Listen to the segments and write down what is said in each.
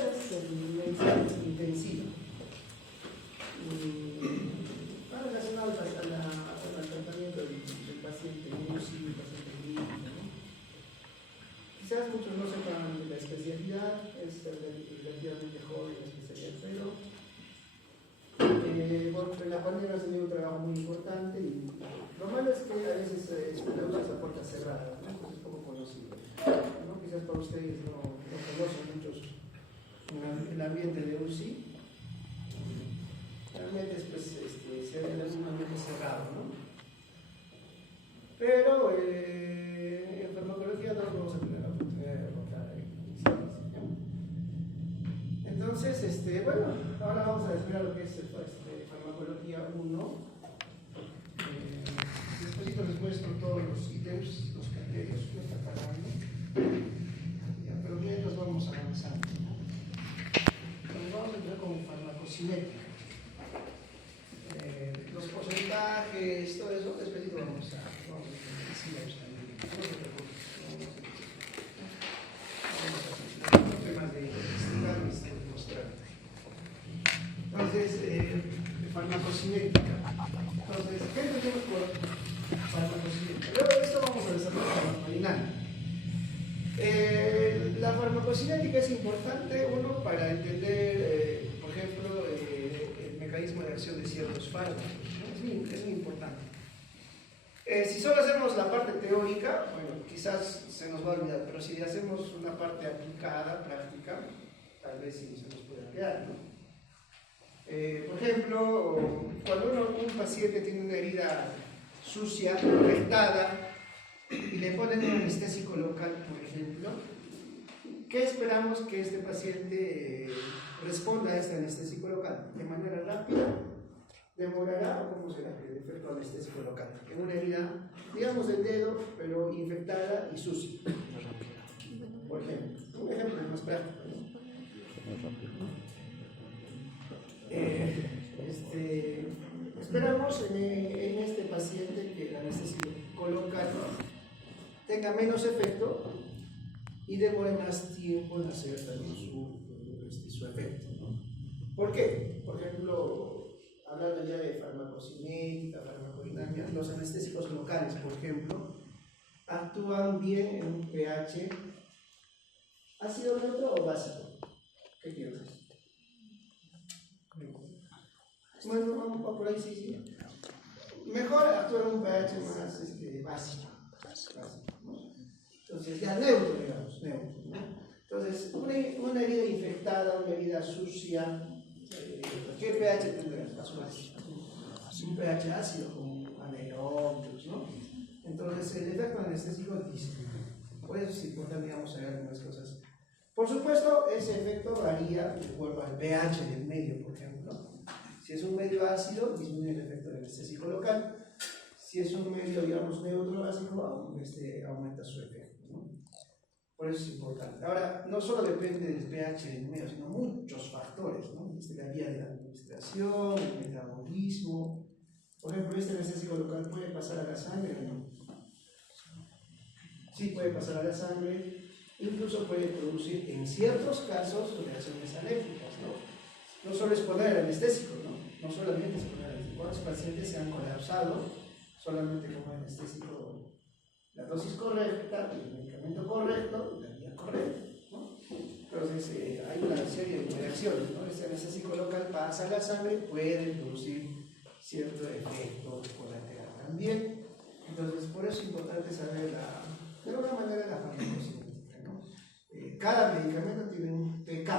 es medicina intensiva. Va relacionado al tratamiento del paciente UCI, paciente clínico, ¿no? Quizás muchos no sepan de la especialidad, es relativamente joven la especialidad, pero en la pandemia ha tenido un trabajo muy importante y lo malo es que a veces esperamos esa puerta cerrada, ¿no? Entonces es poco conocido, ¿no? Quizás para ustedes no conocen muchos el ambiente de UCI. Realmente es pues, se ve un ambiente cerrado, ¿no? Pero en farmacología no vamos a tener la oportunidad de abordar ¿no? Entonces, bueno, ahora vamos a descubrir lo que es farmacología 1. Después les muestro todos los ítems, los criterios que está cargando. Pero mientras vamos avanzando. Entonces vamos a entrar con farmacocinética. Los porcentajes, todo eso, después vamos a decir también. No se preocupen. Vamos a hacer los temas de investigar y de demostrar. Entonces, farmacocinética. Entonces, ¿qué entendemos por farmacocinética? Luego de esto vamos a desarrollar la farmacodinámica. La farmacocinética es importante, uno, para entender, por ejemplo, el mecanismo de acción de ciertos fármacos, ¿no? Es muy importante. Si solo hacemos la parte teórica, bueno, quizás se nos va a olvidar, pero si hacemos una parte aplicada, práctica, tal vez sí se nos pueda quedar, ¿no? Por ejemplo, cuando un paciente tiene una herida sucia, infectada, y le ponen un anestésico local, por ejemplo, ¿qué esperamos que este paciente responda a este anestésico local? ¿De manera rápida? ¿Demorará o cómo será el efecto anestésico local? En una herida, digamos del dedo, pero infectada y sucia. Por ejemplo, un ejemplo más práctico, ¿no? Esperamos en este paciente que el anestésico local tenga menos efecto y demore más tiempo en hacer también su efecto, ¿no? ¿Por qué? Por ejemplo, hablando ya de farmacocinética, farmacodinámica, los anestésicos locales, por ejemplo, actúan bien en un pH ácido, neutro o básico. ¿Qué quieres? Bueno, vamos por ahí, sí. Mejor actuar en un pH más básico, ¿no? Entonces, ya neutro, digamos, neutro, ¿no? Entonces, una herida infectada, una herida sucia, ¿qué pH tendrá? Un pH ácido, como anaerobios, ¿no? Entonces, el efecto anestésico es distinto. Por eso es importante, digamos, saber algunas cosas. Por supuesto, ese efecto varía de acuerdo al pH del medio, por ejemplo. Si es un medio ácido, disminuye el efecto anestésico local. Si es un medio, digamos, neutro básico, aumenta su efecto, ¿no? Por eso es importante. Ahora, no solo depende del pH del medio, sino muchos factores, ¿no? La vía de la administración, el metabolismo. Por ejemplo, este anestésico local puede pasar a la sangre o no. Sí, puede pasar a la sangre. Incluso puede producir, en ciertos casos, reacciones alérgicas, ¿no? No solo es poner el anestésico, ¿no? No solamente es poner el anestésico. ¿Cuántos pacientes se han colapsado solamente con anestésico? La dosis correcta, el medicamento correcto y la vía correcta, ¿no? Entonces, hay una serie de reacciones, ¿no? Este anestésico local pasa a la sangre, puede producir cierto efecto colateral también. Entonces, por eso es importante saber de alguna manera la farmacocinética, ¿no? Cada medicamento tiene un pK.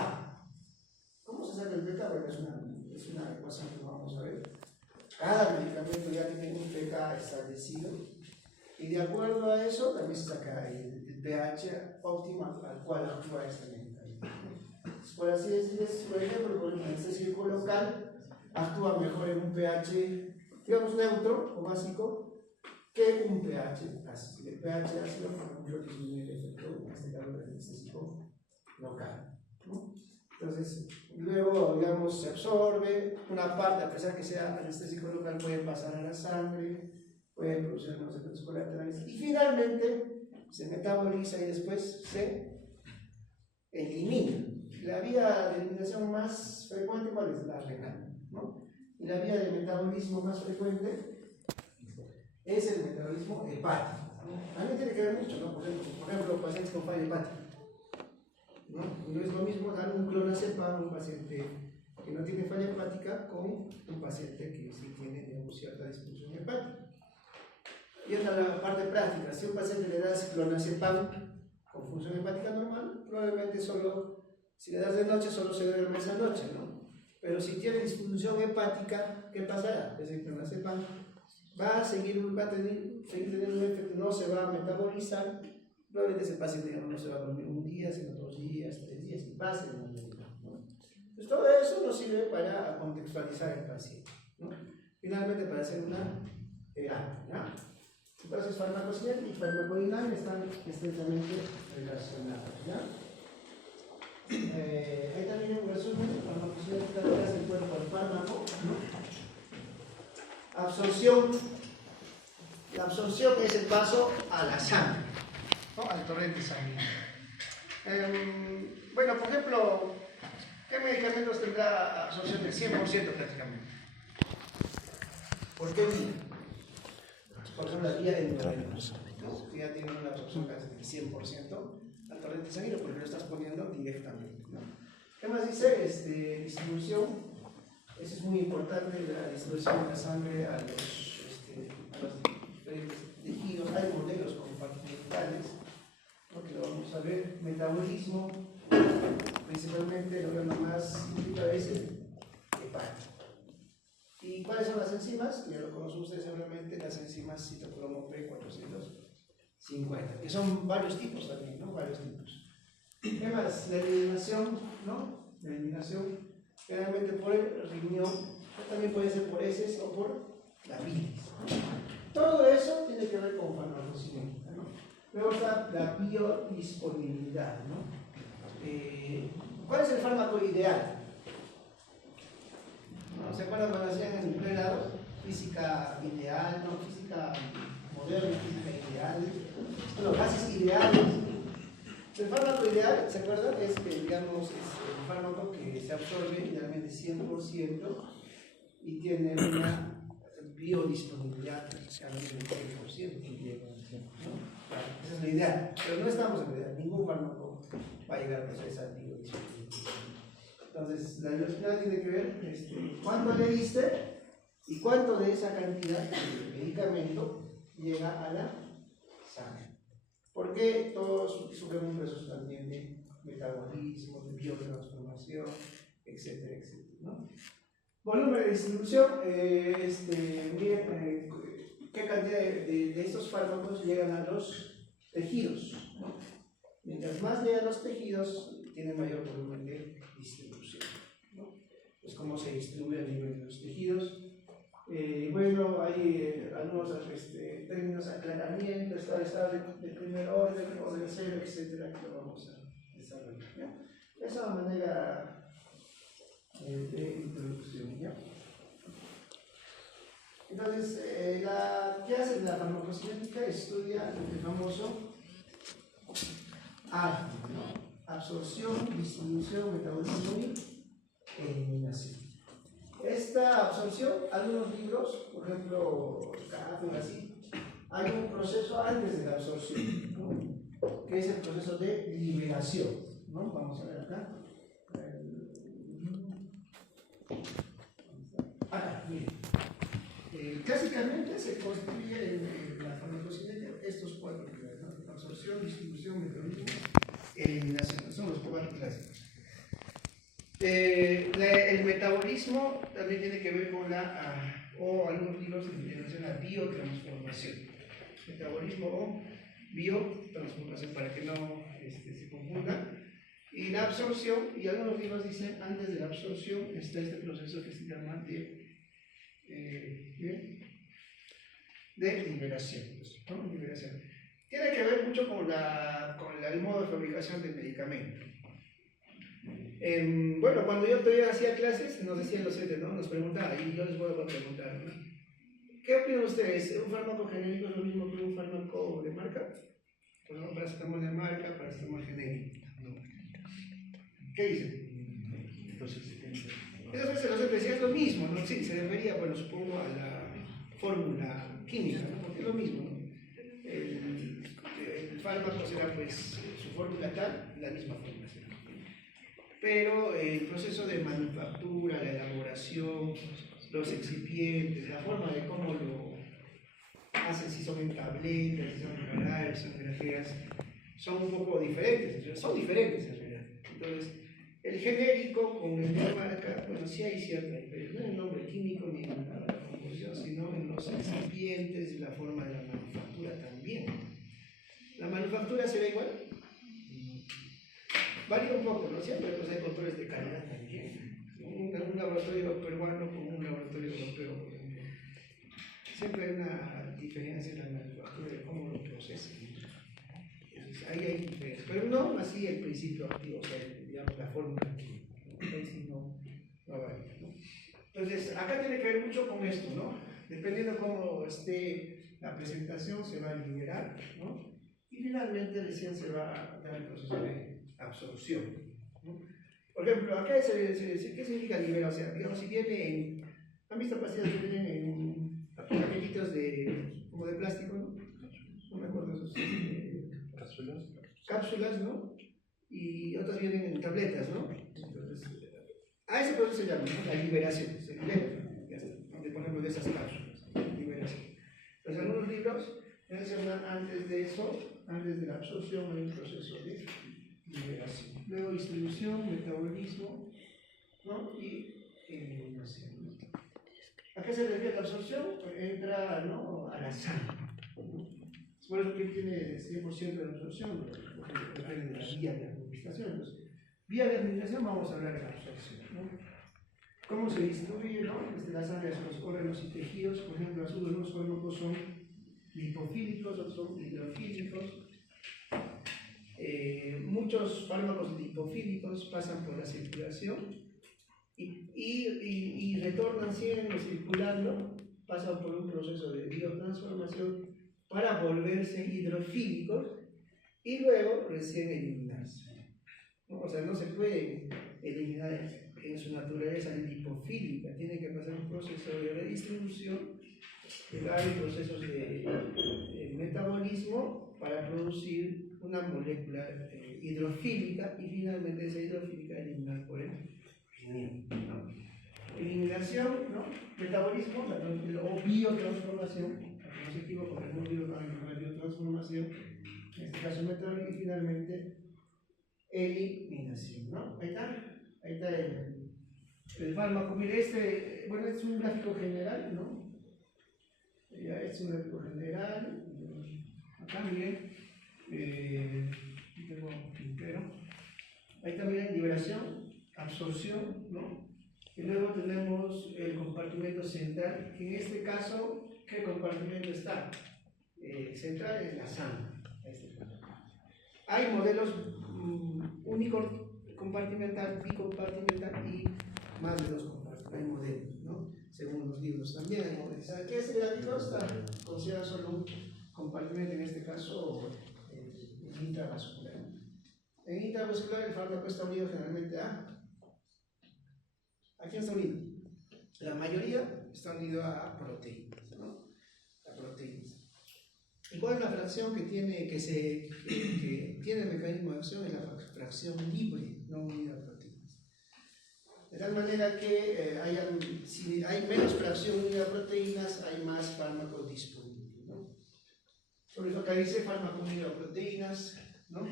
¿Cómo se saca el pK? Bueno, es una ecuación que vamos a ver. Cada medicamento ya tiene un pK establecido y de acuerdo a eso también se saca el pH óptimo al cual actúa este medicamento. Por así decirlo, por ejemplo, con el anestésico local actúa mejor en un pH, digamos, neutro o básico que un pH ácido. El pH ácido, por ejemplo, disminuye el efecto, en este caso, del anestésico local, ¿no? Entonces, luego, digamos, se absorbe una parte, a pesar que sea anestésico local, puede pasar a la sangre, puede producir unos efectos colaterales y finalmente se metaboliza y después se elimina. la vía de eliminación más frecuente, ¿cuál es? La renal, ¿no? Y la vía de metabolismo más frecuente es el metabolismo hepático, ¿no? También tiene que ver mucho, ¿no? Por ejemplo, pacientes con falla hepática, ¿no? No es lo mismo dar un clonazepam a un paciente que no tiene falla hepática con un paciente que sí tiene, digamos, cierta disfunción hepática. Y en la parte práctica, si a un paciente le das clonazepam con función hepática normal, probablemente solo, si le das de noche, solo se duerme esa noche, ¿no? Pero si tiene disfunción hepática, ¿qué pasará? Ese clonazepam va a seguir teniendo un efecto, no se va a metabolizar, probablemente ese paciente no se va a dormir un día, sino 2 días, 3 días, y pase en la medida, ¿no? Entonces todo eso nos sirve para contextualizar el paciente, ¿no? Finalmente para hacer una terapia, ¿ya? Entonces farmacocinética y farmacodinámica están estrechamente relacionados, ¿ya? Ahí también un resumen, farmacocinética le hace el cuerpo al fármaco, ¿no? Absorción. La absorción es el paso a la sangre, ¿no? Al torrente sanguíneo. Bueno, por ejemplo, ¿qué medicamentos tendrá absorción del 100% prácticamente? ¿Por qué vía? Por ejemplo, la vía endovenosa, ¿no? Que ya tiene una absorción casi del 100% al torrente sanguíneo porque lo estás poniendo directamente, ¿no? ¿Qué más dice? Distribución. Eso es muy importante, la distribución de la sangre a los diferentes tejidos. Hay modelos compartimentales, ¿no? Que lo vamos a ver. Metabolismo, principalmente el órgano más importante es el hepático. ¿Y cuáles son las enzimas? Ya lo conocen ustedes seguramente, las enzimas citocromo P450, que son varios tipos también, ¿no? Varios tipos. ¿Qué más? La eliminación, ¿no? La eliminación, generalmente por el riñón, también puede ser por heces o por la bilis, ¿no? Todo eso tiene que ver con farmacocinética, ¿no? Luego está la biodisponibilidad, ¿no? ¿Cuál es el fármaco ideal? ¿No? ¿Se acuerdan cuando hacían en pregrado? Física ideal, ¿no? Física moderna, física ideal. Bueno, bases ideales. El fármaco ideal, ¿se acuerdan? Es que, digamos, es el fármaco que se absorbe idealmente 100% y tiene una biodisponibilidad del 100%. ¿No? Esa es la ideal. Pero no estamos en la ideal. Ningún fármaco va a llegar a esa biodisponibilidad. Entonces, la biodisponibilidad tiene que ver cuánto le diste y cuánto de esa cantidad de medicamento llega a la sangre. Porque todos sufren un proceso también de metabolismo, de biotransformación, etcétera, etcétera, ¿no? Volumen de distribución, miren qué cantidad de estos fármacos llegan a los tejidos, ¿no? Mientras más llegan a los tejidos, tienen mayor volumen de distribución, ¿no? Pues cómo se distribuye a nivel de los tejidos. Bueno, hay algunos términos, aclaramiento, estado de primer orden o de cero, etcétera, que lo vamos a desarrollar, ¿ya? Esa manera de introducción, ¿ya? Entonces, ¿qué hace la farmacocinética? Estudia el famoso ADME, ¿no? Absorción, distribución, metabolismo y eliminación. Esta absorción, algunos libros, por ejemplo, Cátedra, así, hay un proceso antes de la absorción, ¿no? Que es el proceso de liberación, ¿no? Vamos a ver acá. Acá, miren. Clásicamente se constituye en la farmacocinética estos 4 pilares, ¿no? Absorción, distribución, metabolismo, eliminación. Son los 4 clásicos. El metabolismo también tiene que ver con o algunos libros de integración a biotransformación. Metabolismo o biotransformación, para que no se confunda. Y la absorción, y algunos libros dicen, antes de la absorción está este proceso que se llama de liberación, ¿no? Liberación. Tiene que ver mucho con el modo de fabricación del medicamento. Bueno, cuando yo todavía hacía clases, nos decían los estudiantes, ¿no? Nos preguntaban, y yo les voy a preguntar, ¿no? ¿Qué opinan ustedes? ¿Un fármaco genérico es lo mismo que un fármaco de marca? Pues no, paracetamol de marca, paracetamol genérico. No. ¿Qué dice? Entonces los decía es lo mismo, ¿no? Sí, se refería, bueno, supongo a la fórmula química, ¿no? Porque es lo mismo, ¿no? El fármaco será, pues, su fórmula tal, la misma fórmula será. Pero el proceso de manufactura, la elaboración, los excipientes, la forma de cómo lo hacen, si son en tabletas, si son en jarabes, si son en grajeas, son un poco diferentes, son diferentes en realidad. Entonces, el genérico con el de marca, bueno, sí hay cierta diferencia, no en el nombre químico ni en la composición, sino en los excipientes y la forma de la manufactura también. ¿La manufactura será igual? Varía un poco, ¿no? Siempre pues, hay controles de calidad también. Un laboratorio peruano con un laboratorio europeo, por ejemplo. Siempre hay una diferencia en la manufactura de cómo lo procesan. Entonces, ahí hay diferencias. Pero no así el principio activo, o sea, digamos, la fórmula química. Ahí sí no varía, ¿no? Entonces, acá tiene que ver mucho con esto, ¿no? Dependiendo cómo esté la presentación, se va a liberar, ¿no? Y finalmente recién se va a dar el proceso de absorción, ¿no? Por ejemplo, acá ¿qué significa liberar? O sea, digamos, si viene en... ¿Han visto pastillas que vienen en paquetitos como de plástico, ¿no? No me acuerdo esos... cápsulas, ¿no? Y otras vienen en tabletas, ¿no? Entonces, a ese proceso se llama, ¿no? La liberación, se libera, ya está, por ejemplo, de esas cápsulas, liberación. Entonces, algunos libros mencionan antes de eso, antes de la absorción, hay un proceso de liberación. Luego, distribución, metabolismo, ¿no? Y eliminación, ¿no? ¿A qué se refiere la absorción? Entra, ¿no?, a la sangre, ¿no? Por eso que tiene 100% de absorción, porque depende de la vía de administración. Entonces, vía de administración, vamos a hablar de la absorción, ¿no? ¿Cómo se distribuye, no? Desde la sangre hacia los órganos y tejidos. Por ejemplo, algunos fármacos son lipofílicos, otros son hidrofílicos. Muchos fármacos lipofílicos pasan por la circulación y retornan, siguen circulando, pasan por un proceso de biotransformación para volverse hidrofílicos y luego recién eliminarse, ¿no? O sea, no se puede eliminar en su naturaleza lipofílica, tiene que pasar un proceso de redistribución, llegar a procesos de metabolismo para producir una molécula hidrofílica y finalmente esa hidrofílica eliminar por el riñón, ¿no? Eliminación, ¿no? Metabolismo o biotransformación, no se equivoca, porque no biotransformación, en este caso metabólico, y finalmente eliminación, ¿no? Ahí está el fármaco. Mire, bueno, es un gráfico general, ¿no? Ya es un gráfico general. Acá, miren, aquí tengo un tintero. Ahí está, miren, liberación, absorción, ¿no? Y luego tenemos el compartimento central, que en este caso, ¿qué compartimento está? Central es la sangre. Hay modelos único-compartimental, bicompartimental y más de dos compartimentos. Hay modelos, ¿no? Según los libros también hay modelos. ¿Sabe qué? Este gráfico está considerado solo un compartimento, en este caso intravascular. En intravascular el fármaco está unido generalmente ¿a quién está unido? La mayoría está unido a proteínas, ¿no? A proteínas. ¿Y cuál es la fracción que tiene el mecanismo de acción? Es la fracción libre, no unida a proteínas. De tal manera que si hay menos fracción unida a proteínas, hay más fármacos disponibles, ¿no? Sobre eso que dice fármaco unido a proteínas, ¿no?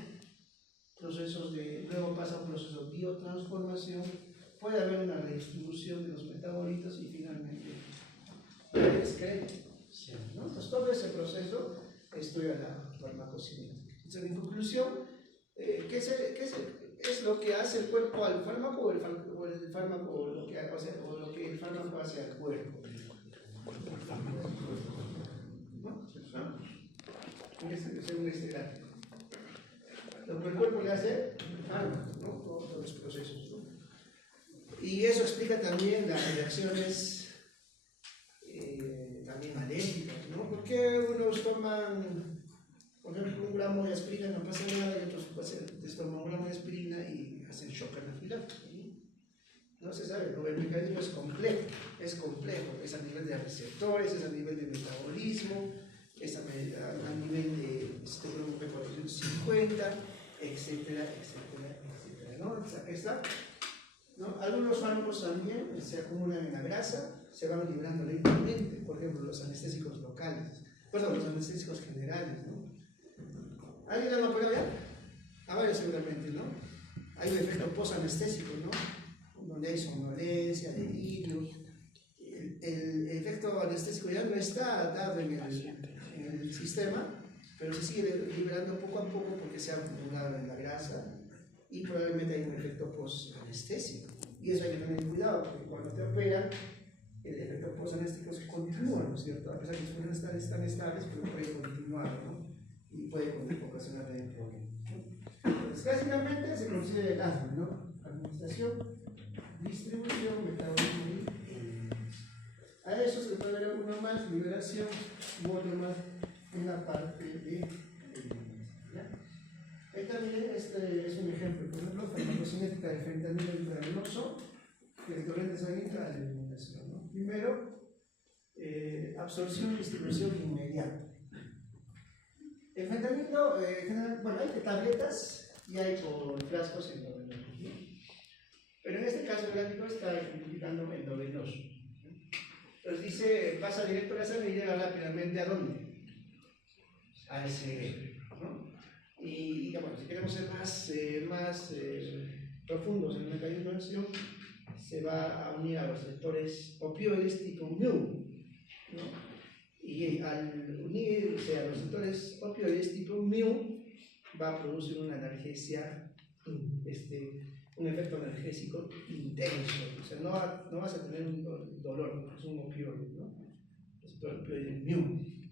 Luego pasa un proceso de biotransformación, puede haber una redistribución de los metabolitos y finalmente la excreción, ¿no? Entonces todo ese proceso estudia la farmacocinética. Entonces, en conclusión, ¿qué es lo que hace el cuerpo al fármaco o el fármaco lo que el fármaco hace al cuerpo? ¿No? Según este gráfico. Lo que el cuerpo le hace al fármaco, ¿no? Todos los procesos, ¿no? Y eso explica también las reacciones también alérgicas, ¿no? ¿Por qué unos toman, por ejemplo, 1 gramo de aspirina, no pasa nada, y otros toman 1 gramo de aspirina y hacen shock anafiláctico? No se sabe, ¿no? El mecanismo es complejo, es a nivel de receptores, es a nivel de metabolismo, es a nivel de sistema P450, etcétera, etcétera, etcétera, ¿no? Aquí está, ¿no? Algunos fármacos también se acumulan en la grasa, se van liberando lentamente, por ejemplo, los anestésicos locales, perdón, los anestésicos generales, ¿no? ¿Alguien lo puede ver? A varios seguramente, ¿no? Hay un efecto post-anestésico, ¿no? Donde hay somnolencia, delirio. El efecto anestésico ya no está dado en el sistema, pero se sigue liberando poco a poco porque se ha acumulado en la grasa y probablemente hay un efecto post-anestésico. Y eso hay que tener cuidado, porque cuando te operan, el efecto post-anestésico se continúa, ¿no es cierto? A pesar de que suelen estar tan estables, pero puede continuar, ¿no? Y puede ocasionar también problemas. Entonces, básicamente se considera el ASME, ¿no? Administración, distribución, metabolismo y a eso se puede ver uno más, liberación, u otro más en la parte de ¿ya? Ahí también este es un ejemplo, por ejemplo, farmacocinética de fentanilo intravenoso, que es corriente sanguínea a la alimentación, ¿no? Primero, absorción y distribución inmediata. El fentanilo, bueno, hay tabletas y hay por frascos endovenosos, ¿no? Pero en este caso el gráfico está ejemplificando endovenoso. Entonces dice, pasa directo a la sangre y llega rápidamente ¿a dónde? Al cerebro, ¿no? Y bueno, si queremos ser más profundos en el mecanismo de acción, se va a unir a los receptores opioides tipo mu, ¿no? Y al unirse a los receptores opioides tipo mu, va a producir una analgesia, un efecto analgésico intenso. O sea, no vas a tener un dolor, es un opioide, ¿no? Receptor opioide mu,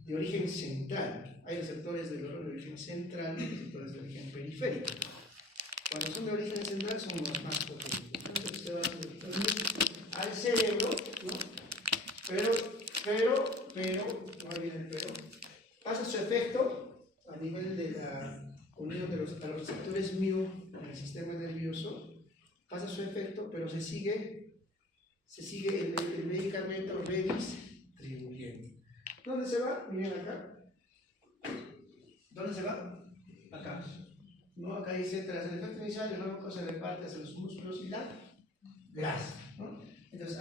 de origen central. Hay receptores de dolor de origen central y receptores de origen periférico. Cuando son de origen central son los más potentes. Entonces usted va a hacer al cerebro, ¿no? Pero, no olviden pero, pasa su efecto a nivel de la unión a los receptores mu en el sistema nervioso, pasa su efecto, pero se sigue el medicamento redistribuyendo. ¿Dónde se va? Miren acá. ¿Dónde se va? Acá. ¿No? Acá dice, tras el efecto inicial, el fármaco se reparte hacia los músculos y la grasa, ¿no? Entonces,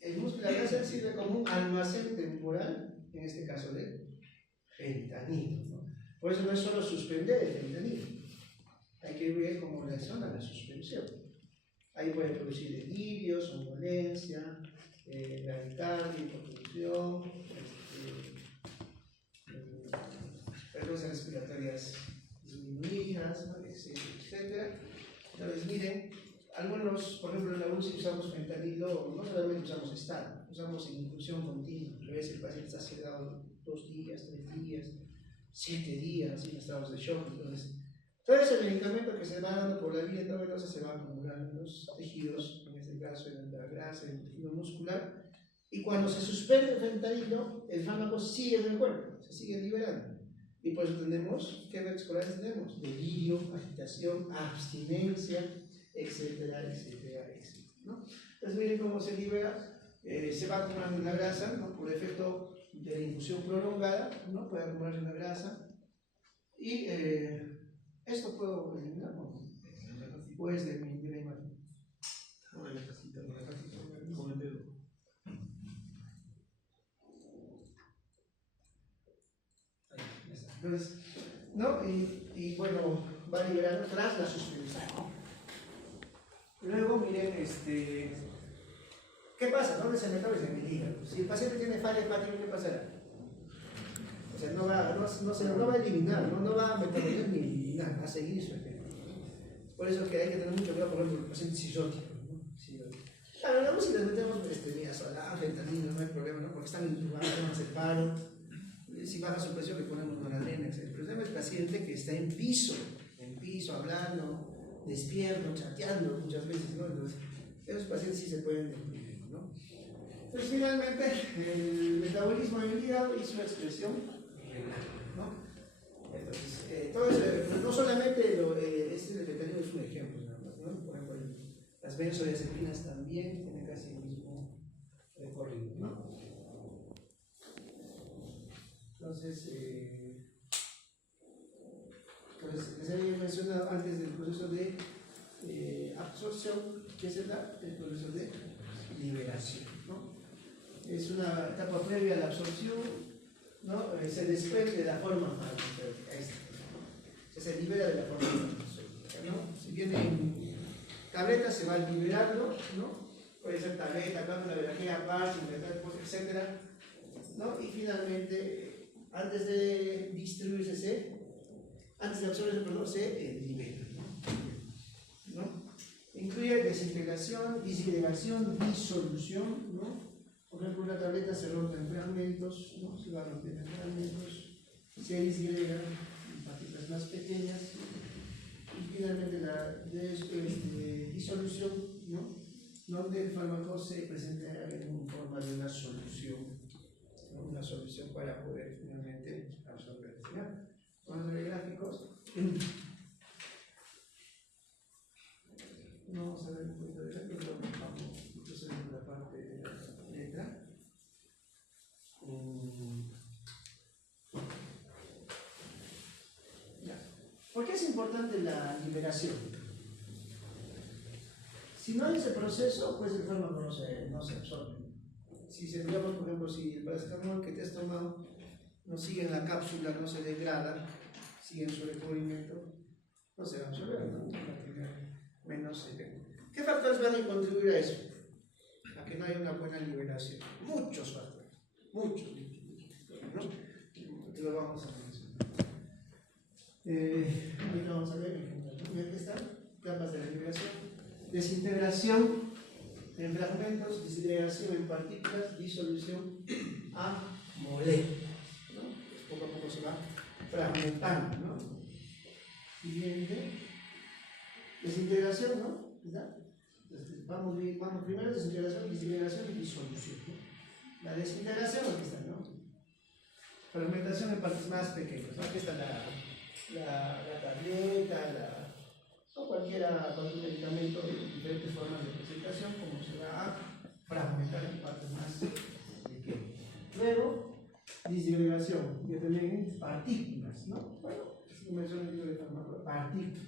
el músculo y la grasa sirve como un almacén temporal, en este caso de fentanilo, ¿no? Por eso no es solo suspender el fentanilo, hay que ver cómo reacciona la suspensión. Ahí puede producir delirio, somnolencia, bradicardia, hipotensión, frecuencias respiratorias disminuidas, ¿no? Etcétera. Entonces, miren, algunos, por ejemplo, en la UCI usamos fentanilo, no solamente usamos estar, usamos en infusión continua. A veces el paciente está sedado 2 días, 3 días, 7 días, en estados de shock. Entonces, todo ese medicamento que se va dando por la vía endovenosa se va acumulando en los tejidos, en este caso en la grasa, en el tejido muscular, y cuando se suspende el fentanilo, el fármaco sigue en el cuerpo, se sigue liberando. Y por eso tenemos, ¿qué efectos colaterales tenemos? Delirio, agitación, abstinencia, etcétera, etcétera, etcétera, ¿no? Entonces miren cómo se libera, se va acumulando en la grasa, ¿no? Por efecto de la infusión prolongada, ¿no? Puede acumularse en la grasa, y esto puedo eliminar, ¿no? Después de la imagen. No, la casita, con el dedo. Entonces, ¿no? Y bueno, va liberando tras la suspensión. Luego, miren, ¿qué pasa? ¿Dónde se mete en el hígado? Si el paciente tiene falla hepática, ¿qué pasará? O sea, no va a eliminar, no va a metabolizar ni eliminar, va a seguir su efecto. Por eso que hay que tener mucho cuidado, por ejemplo, el paciente cirrótico, ¿no? Claro, luego si les metemos midazolam, fentanilo, no hay problema, ¿no? Porque están intubados, tenemos el paro. Si baja su presión le ponemos noradrenalina, etc. Pero tenemos el paciente que está en piso, hablando, despierto, chateando muchas veces, ¿no? Entonces, esos pacientes sí se pueden deprimir, ¿no? Entonces, finalmente, el metabolismo del hígado y su expresión renal, ¿no? Entonces, todo eso, no solamente el fentanilo es un ejemplo, ¿no? Por ejemplo, las Las benzodiazepinas también tienen casi el mismo recorrido, ¿no? Entonces, les había mencionado antes del proceso de absorción, que es el proceso de liberación, ¿no? Es una etapa previa a la absorción, ¿no? Se desprende de la forma farmacéutica, ¿no? Se libera de la forma farmacéutica, ¿no? Si viene en tableta, se va liberando, ¿no? Puede ser tableta, cápsula, verajea, parche, etc., ¿no? Y finalmente, antes de distribuirse, antes de absorberse, perdón, se libera, ¿no? Incluye desintegración, disgregación, disolución, ¿no? Por ejemplo, una tableta se rompe en fragmentos, ¿no? Se va a romper en fragmentos, se disgrega en partículas más pequeñas, y finalmente la disolución, ¿no? Donde el fármaco se presenta en forma de una solución, ¿no? Una solución para poder finalmente absorber. ¿Ya? Vamos a ver gráficos. Vamos a ver un poquito de gráficos, vamos entonces en la parte de la letra. Ya. ¿Por qué es importante la liberación? Si no hay ese proceso, pues el fármaco no se absorbe. Si digamos, por ejemplo, si el paracetamol que te has tomado no sigue en la cápsula, no se degrada, sigue en su recubrimiento, no se va a absorber, ¿no? Va a tener menos efecto. ¿Qué factores van a contribuir a eso? A que no haya una buena liberación. Muchos factores, muchos, ¿no? Te lo vamos a mencionar. Ahorita vamos a ver ejemplos, ¿no? Aquí están capas de la liberación. Desintegración en fragmentos, disgregación en partículas, disolución a moléculas, ¿no? Pues poco a poco se va fragmentando, ¿no? Siguiente, desintegración, ¿no? ¿Verdad? Entonces, vamos primero desintegración, disgregación y disolución, ¿no? La desintegración, aquí está, ¿no? Fragmentación en partes más pequeñas, ¿no? Aquí está la tableta, o cualquier medicamento de diferentes formas de presentación, como se va a fragmentar en partes más pequeñas. Luego, disgregación, que también partículas, ¿no? Bueno, es un menciono de fármaco, partículas.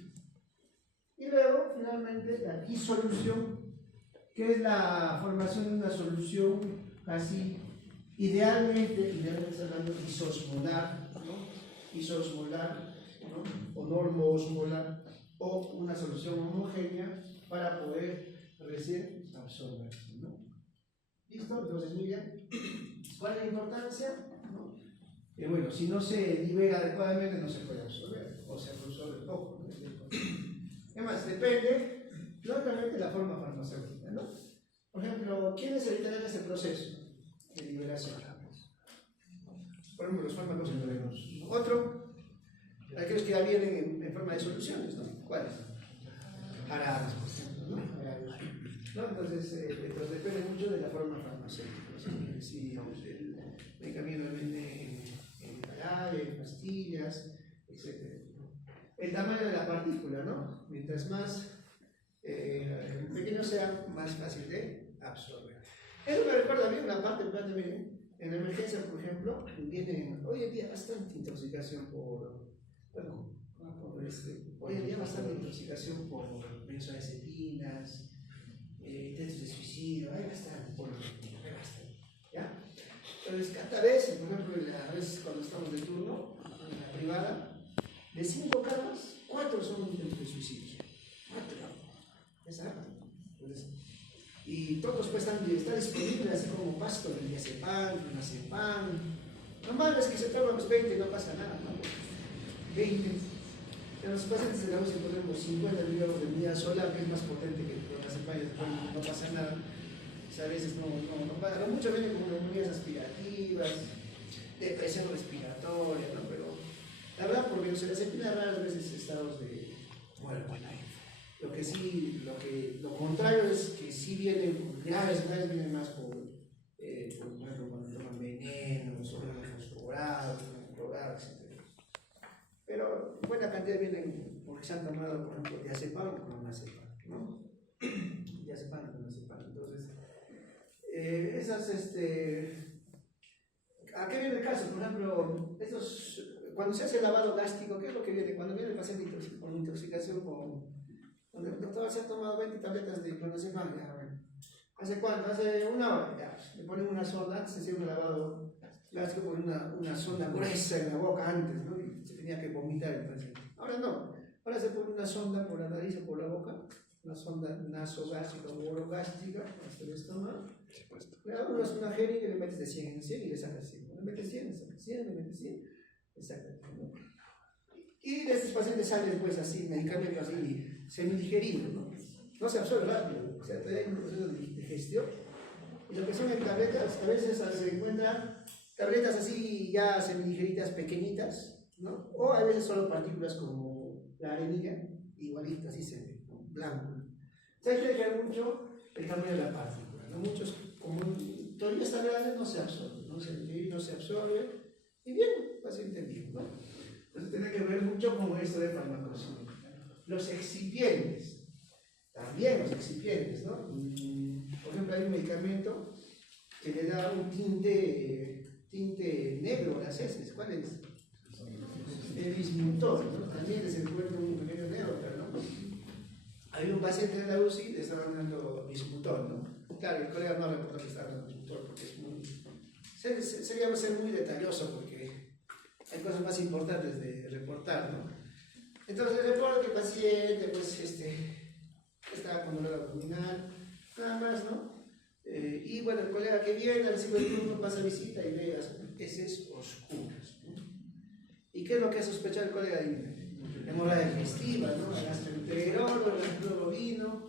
Y luego, finalmente, la disolución, que es la formación de una solución casi idealmente hablando, isosmolar, ¿no? Isosmolar, ¿no? O normoosmolar, o una solución homogénea para poder recién absorberse, ¿no? ¿Listo? Entonces, muy bien. ¿Cuál es la importancia? ¿No? Bueno, si no se libera adecuadamente, no se puede absorber, o se absorbe poco, ¿no? Además, depende, lógicamente, de la forma farmacéutica, ¿no? Por ejemplo, ¿quiénes evitarán ese proceso de liberación? Por ejemplo, los fármacos endógenos. Otro, aquellos que ya vienen en forma de soluciones, ¿no? ¿Cuáles? Jarabes, por ejemplo, ¿no? ¿No? Entonces, depende mucho de la forma farmacéutica. ¿No? Si el medicamento viene en jarabe, en pastillas, etc. El tamaño de la partícula, ¿no? Mientras más pequeño sea, más fácil de absorber. Eso me recuerda a mí una parte también. En la emergencia, por ejemplo, viene hoy en día bastante intoxicación hoy en día bastante intoxicación por benzodiazepinas, intentos de suicidio, hay bastante, ¿ya? Entonces, cada vez, por ejemplo, a veces cuando estamos de turno, en la privada, de 5 camas, 4 son intentos de suicidio. 4, exacto. Entonces, y todos pues están disponibles así como pasto, el diazepam, clonazepam. Lo malo es que se toman los 20 y no pasa nada, ¿no? 20. En los pacientes de la UCI ponemos 50 miligramos de unidad sola, que es más potente que el clonazepam, y no pasa nada. O sea, a veces no pasa. Lo mucho viene como neumonías aspirativas, depresión respiratoria, ¿no? Pero la verdad, porque se les empieza raras veces estados de muerte. Lo contrario es que sí vienen graves vienen más por ejemplo, cuando toman venenos, o fosforados, clorados, etc. Pero buena cantidad vienen porque se han tomado, por ejemplo, diazepam o clonazepam, ¿no? ¿a qué viene el caso? Por ejemplo, cuando se hace el lavado gástrico, ¿qué es lo que viene? Cuando viene el paciente con intoxicación, cuando el doctor se ha tomado 20 tabletas de clonazepam, ¿hace cuánto? Hace una hora, ya. Le ponen una sonda, se hacía un lavado gástrico con una sonda gruesa en la boca antes, ¿no? Y se tenía que vomitar el paciente. Ahora no, ahora se pone una sonda por la nariz o por la boca, una sonda nasogástrica o orogástrica, hasta el estómago. Le das una jeringa y le metes de 100 en 100 y le sacas 100. Le metes 100, le sacas 100, le metes 100, le sacas 100, ¿no? Y de estos pacientes salen pues así, medicamentos así, semidigeridos, ¿no? No se absorbe rápido, o sea, todavía hay un proceso de gestión. Y lo que son en tabletas, a veces se encuentran tabletas así ya semidigeridas pequeñitas, ¿no? O a veces solo partículas como la arenilla, igualitas, así se ve, ¿no? Blanco. O sea, hay que dejar mucho el tamaño de la partícula, ¿no? Muchos, como todavía está grande, no se absorbe, no se absorbe, y bien, paciente bien, ¿no? Entonces tiene que ver mucho con esto de farmacocinética. Los excipientes, también los excipientes, ¿no? Por ejemplo, hay un medicamento que le da un tinte negro a las heces. ¿Cuál es? El bismutor, ¿no? También se encuentra un pequeño negro, ¿no? Hay un paciente en la UCI, le estaban dando bismutor, ¿no? Claro, el colega no reportó que estaba dando bismutor porque es muy... Sería ser muy detalloso porque hay cosas más importantes de reportar, ¿no? Entonces reporta que el paciente, pues, estaba con dolor abdominal, nada más, ¿no? Y bueno, el colega que viene, al segundo turno pasa visita y ve las heces oscuras, ¿no? ¿Y qué es lo que ha sospechado el colega? Hemorragia digestiva, ¿no? Gastroenterológico, el clorovino,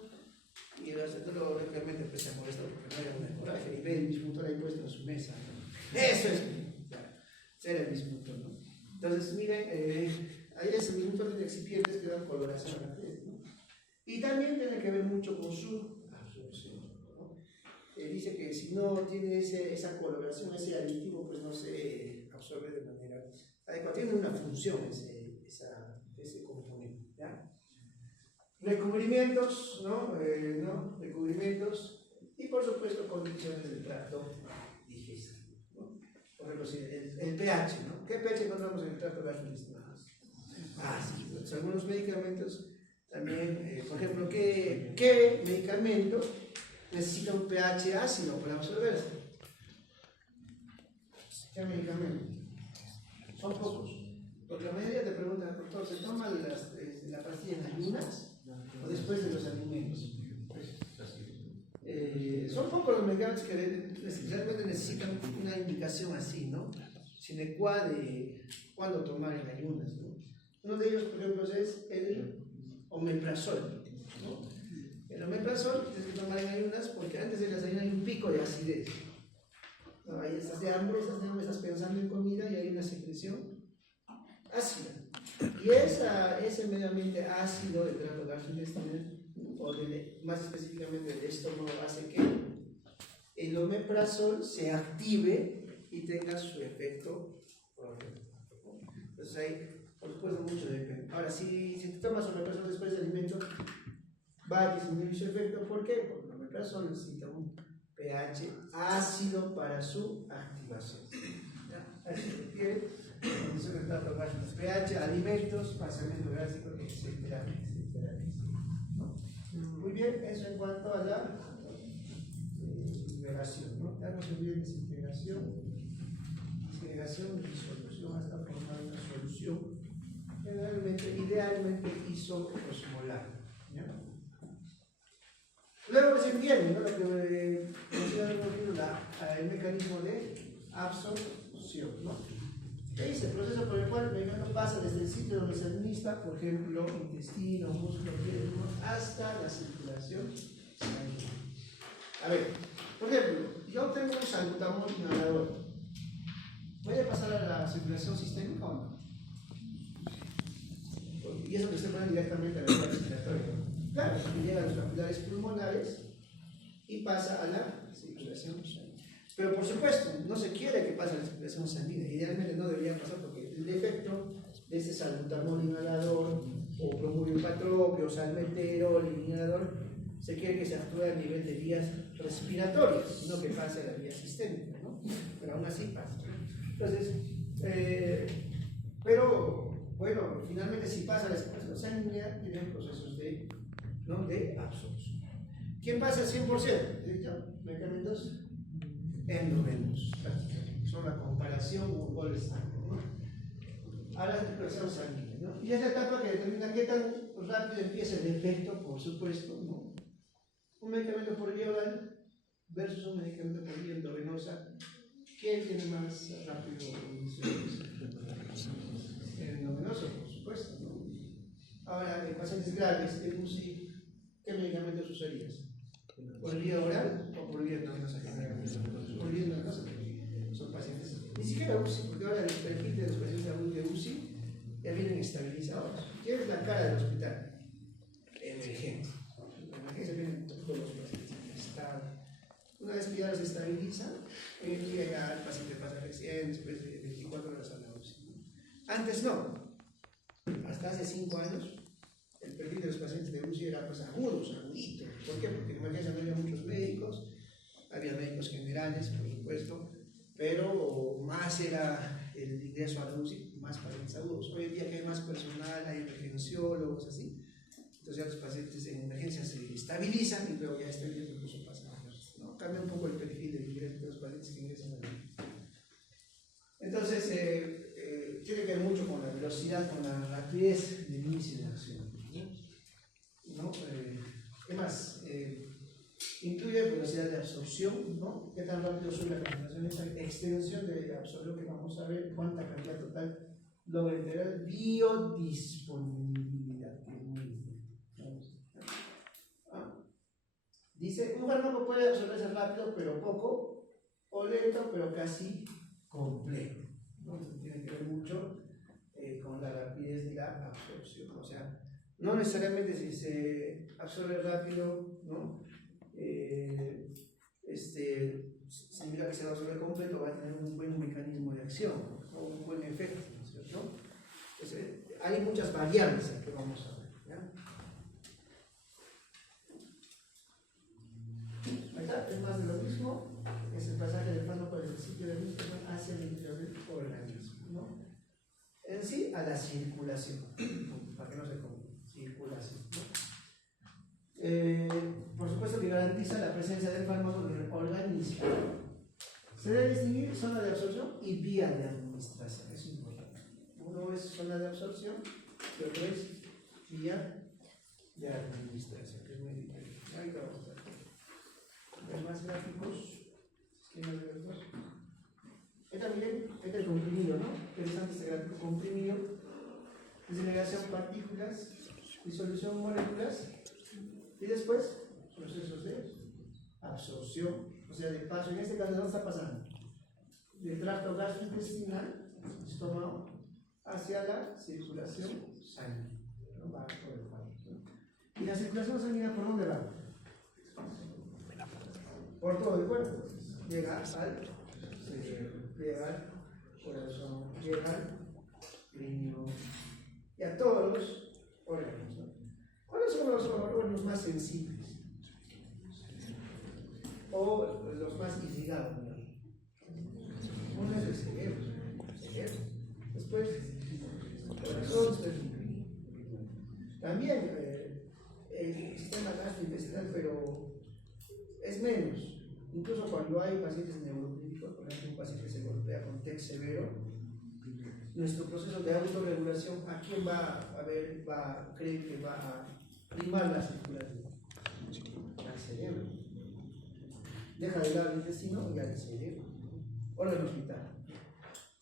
y el gastroenterólogo realmente pues, se molesta porque no era una hemorragia y ve el bismutor ahí puesto en su mesa, ¿no? Eso es, claro, era el bismutor, ¿no? Entonces, miren, ahí ese bismutor tiene excipientes que dan coloración a la piel, ¿no? Y también tiene que ver mucho con su absorción, ¿no? Dice que si no tiene esa coloración, ese aditivo, pues no se absorbe de manera adecuada. Tiene una función ese componente, ¿ya? Recubrimientos, ¿no? Recubrimientos y por supuesto condiciones del tracto digestivo, ¿no? Por ejemplo, el pH, ¿no? ¿Qué pH encontramos en el tracto gastrointestinal? Sí, pues, algunos medicamentos también, por ejemplo, ¿qué medicamento necesita un pH ácido para absorberse? ¿Qué medicamento? Son pocos. Porque la mayoría te preguntan, doctor, ¿se toma la pastilla en ayunas o después de los alimentos? Son pocos los medicamentos que realmente necesitan una indicación así, ¿no? Sine qua de cuándo tomar en ayunas, ¿no? Uno de ellos, por ejemplo, es el omeprazol, ¿no? El omeprazol tienes que tomar en ayunas porque antes de las ayunas hay un pico de acidez, ¿no? Ahí estás de hambre, estás pensando en comida y hay una secreción ácida. Y ese medio ambiente ácido del tracto gastrointestinal, o más específicamente del estómago, hace que el omeprazol se active y tenga su efecto propio. Entonces ahí, por supuesto, mucho depende. Ahora, si te tomas omeprazol después del alimento, va a disminuir su efecto. ¿Por qué? Porque el omeprazol necesita un pH ácido para su activación. Así se refiere condición del tracto gastrointestinal, pH, alimentos, vaciamiento gástrico, etcétera, etcétera, ¿no? Muy bien, eso en cuanto a la integración, ¿no? Ya no se olviden desintegración, disgregación y disolución hasta formar una solución, idealmente isosmolar, ¿ya? Luego se entiende, ¿no? Lo que el mecanismo de absorción, ¿no? ¿Qué dice? El proceso por el cual el medicamento pasa desde el sitio donde se administra, por ejemplo, intestino, músculo, piel, hasta la circulación sanguínea. A ver, por ejemplo, yo tengo un salbutamol inhalador. ¿Puede pasar a la circulación sistémica o no? Y eso que se pone directamente a la vía respiratoria. Claro, porque llega a los capilares pulmonares y pasa a la circulación sanguínea. Pero por supuesto, no se quiere que pase la circulación sanguínea. Idealmente no debería pasar porque el efecto de ese salbutamol inhalador o bromuro hepatrópico o salmeterol inhalador se quiere que se actúe a nivel de vías respiratorias, no que pase a la vía sistémica, ¿no? Pero aún así pasa. Entonces, pero bueno, finalmente si pasa a la circulación sanguínea, tienen procesos de, ¿no?, de absorción. ¿Quién pasa al 100%? Medicamentos endovenos, prácticamente. Son la comparación con gol-sangre, ¿no? A la circulación sanguínea, ¿no? Y es la etapa que determina qué tan rápido empieza el efecto, por supuesto, ¿no? Un medicamento por vía oral versus un medicamento por vía endovenosa, ¿quién tiene más rápido el endovenoso, por supuesto, ¿no? Ahora, en pacientes graves de UCI, ¿qué medicamentos usarías? ¿Por vía oral o por vía endovenosa? Por vía endovenosa, son pacientes, ni siquiera UCI, porque ahora el perfil de los pacientes de UCI ya vienen estabilizados. ¿Qué es la cara del hospital? Emergencia. En emergencia vienen todos los pacientes en estado. Una vez que ya los estabilizan, llega el paciente pasa recién, después de 24 horas a la UCI. Antes no. Hasta hace 5 años, el perfil de los pacientes de UCI era pues aguditos. ¿Por qué? Porque en emergencia no había muchos médicos, había médicos generales, por supuesto, pero más era el ingreso a la UCI, más pacientes agudos. Hoy en día que hay más personal, hay emergenciólogos, así. Entonces ya los pacientes en emergencia se estabilizan y luego ya está bien, incluso pasan a los, ¿no? Cambia un poco el perfil del ingreso de los pacientes que ingresan a la UCI. Entonces, tiene que ver mucho con la velocidad, con la rapidez del inicio de acción, ¿no? ¿Qué más? Incluye velocidad de absorción, ¿no? ¿Qué tan rápido sube la concentración? Esa extensión de absorción que vamos a ver, cuánta cantidad total logra integrar, biodisponibilidad, que es muy importante. Dice, un fármaco puede absorberse rápido pero poco, o lento pero casi complejo. Entonces tiene que ver mucho con la rapidez de la absorción. O sea, no necesariamente si se absorbe rápido, ¿no? Significa que se va a absorber completo, va a tener un buen mecanismo de acción, ¿no? Un buen efecto, ¿no es cierto? Entonces, hay muchas variables que vamos a ver, ¿ya? Ahí está, es más de lo mismo, es el pasaje del fármaco del sitio del mismo hacia el interior del organismo, ¿no? En sí, a la circulación, para que no se confunda, circulación, ¿no? Por supuesto que garantiza la presencia del fármaco en el organismo. Se debe distinguir zona de absorción y vía de administración, es importante. Uno es zona de absorción y otro es vía de administración, que es muy diferente. Ahorita vamos a ver más gráficos. También este es el comprimido, ¿no? Interesante este gráfico comprimido. Disgregación partículas, disolución moléculas y después procesos de absorción, o sea, de paso. En este caso, ¿dónde está pasando? Del tracto gastrointestinal, estómago, hacia la circulación sanguínea, ¿no? Va por el cuadro, ¿no? ¿Y la circulación sanguínea por dónde va? Por todo el cuerpo. Llega al cerebro, llega al corazón, llega al riñón y a todos los órganos, ¿no? ¿Cuáles son los órganos más sensibles? O los más irrigados, ¿no? Uno es el cerebro. Después el corazón, después el riñón. También el sistema gastrointestinal, pero es menos. Incluso cuando hay pacientes neurolíticos, por ejemplo, un paciente que se golpea con TEC severo, nuestro proceso de autorregulación, ¿a quién va a ver, cree que va a primar la circulación? Al cerebro. Deja de lado el intestino y al cerebro. Órgano vital.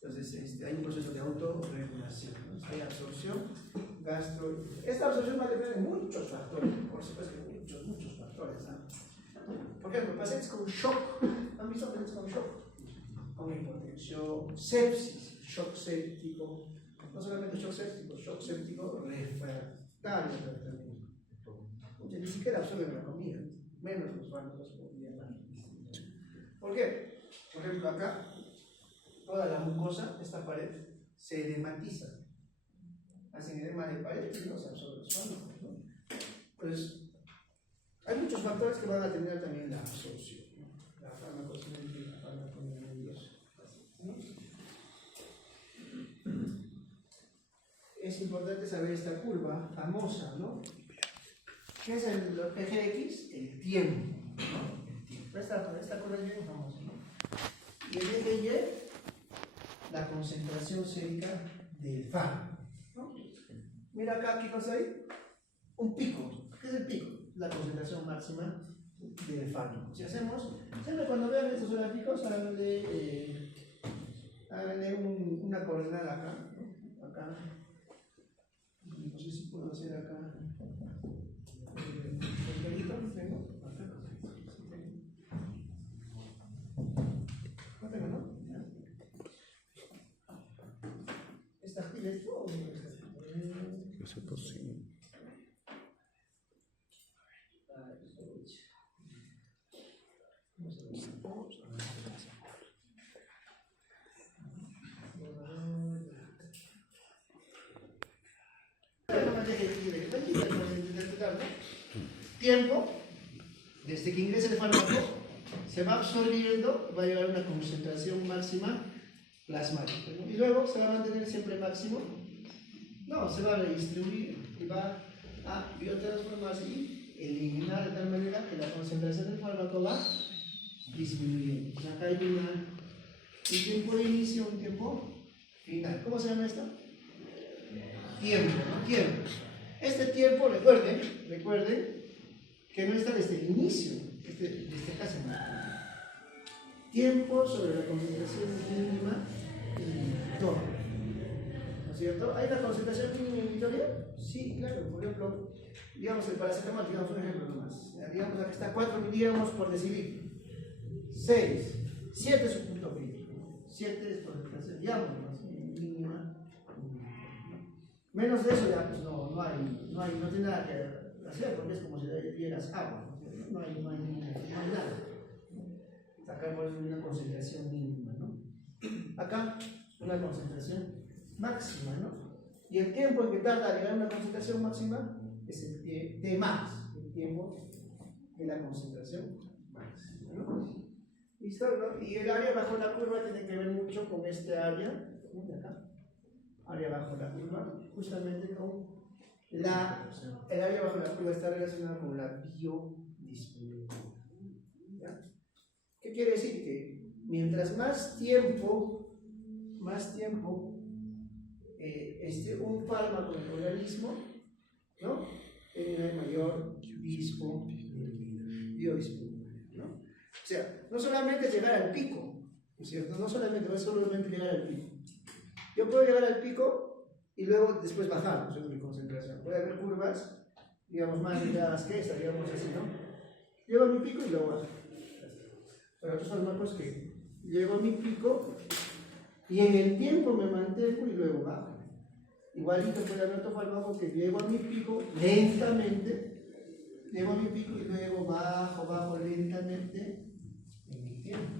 Entonces, hay un proceso de autorregulación, ¿no? Hay absorción, gastro. Esta absorción va a depender de muchos factores, por supuesto, muchos factores, ¿no? Por ejemplo, pacientes con shock. ¿Han visto pacientes con shock? Con hipotensión, sepsis, shock séptico. No solamente shock séptico refractario también. Ni siquiera absorben la comida, menos los fármacos por vía oral. ¿Por qué? Por ejemplo, acá, toda la mucosa, esta pared, se edematiza. Hacen edema de pared y no se absorben los fármacos, ¿no? Entonces, Hay muchos factores que van a tener también la absorción, ¿no? La farmacocinética y la farmacomimesis, ¿no? Es importante saber esta curva famosa, ¿no? ¿Qué es el PGX? El tiempo, ¿no? El tiempo. Esta curva es bien famosa, ¿no? Y el EGY, la concentración sérica del fármaco, ¿no? Mira acá, ¿qué cosa hay? Un pico. ¿Qué es el pico? La concentración máxima del fármaco. Si hacemos, siempre cuando vean estos gráficos, háganle una coordenada acá, ¿no? Acá. No sé si puedo hacer acá. ¿El pelito tengo? Acá. No tengo, ¿no? ¿Está activa esto o no está activa? No sé por sí. Tiempo, desde que ingresa el fármaco, se va absorbiendo, va a llegar a una concentración máxima plasmática, ¿no? Y luego se va a mantener siempre máximo. No, se va a redistribuir y va a biotransformarse y eliminar de tal manera que la concentración del fármaco va disminuyendo. Pues acá hay un tiempo de inicio, un tiempo final. ¿Cómo se llama esto? Tiempo, ¿no? Tiempo. Este tiempo, recuerden que no está desde el inicio, desde casi tiempo sobre la concentración mínima inhibitoria. ¿No es cierto? ¿Hay una concentración mínima inhibitoria? Sí, claro. Por ejemplo, digamos el paracetamol, digamos un ejemplo nomás. Digamos aquí está 4 miligramos por decilitro. 6, 7 es su punto crítico. 7 es concentración, digamos, mínima. Menos de eso ya pues no tiene nada que hacer, porque es como si le dieras agua. No hay nada. Acá por eso hay una concentración mínima, ¿no? Acá una concentración máxima, ¿no? Y el tiempo en que tarda a llegar a una concentración máxima es el T max, el tiempo de la concentración máxima, ¿no? ¿Listo? ¿No? Y el área bajo la curva tiene que ver mucho con este área, de acá. Área bajo la curva, justamente con el área bajo la curva está relacionada con la biodisponibilidad. ¿Ya? ¿Qué quiere decir? Que mientras más tiempo esté un fármaco en el organismo, ¿no? Tiene mayor biodisponibilidad, ¿no? O sea, no solamente llegar al pico, ¿no es cierto? No es solamente llegar al pico. Yo puedo llegar al pico y luego después bajar, según mi concentración. Puede haber curvas, digamos, más delgadas que esta, digamos así, ¿no? Llego a mi pico y luego bajo. Pero otros fármacos que llego a mi pico y en el tiempo me mantengo y luego bajo. Igualito puede haber otro fármaco que llego a mi pico lentamente, llego a mi pico y luego bajo lentamente en el tiempo,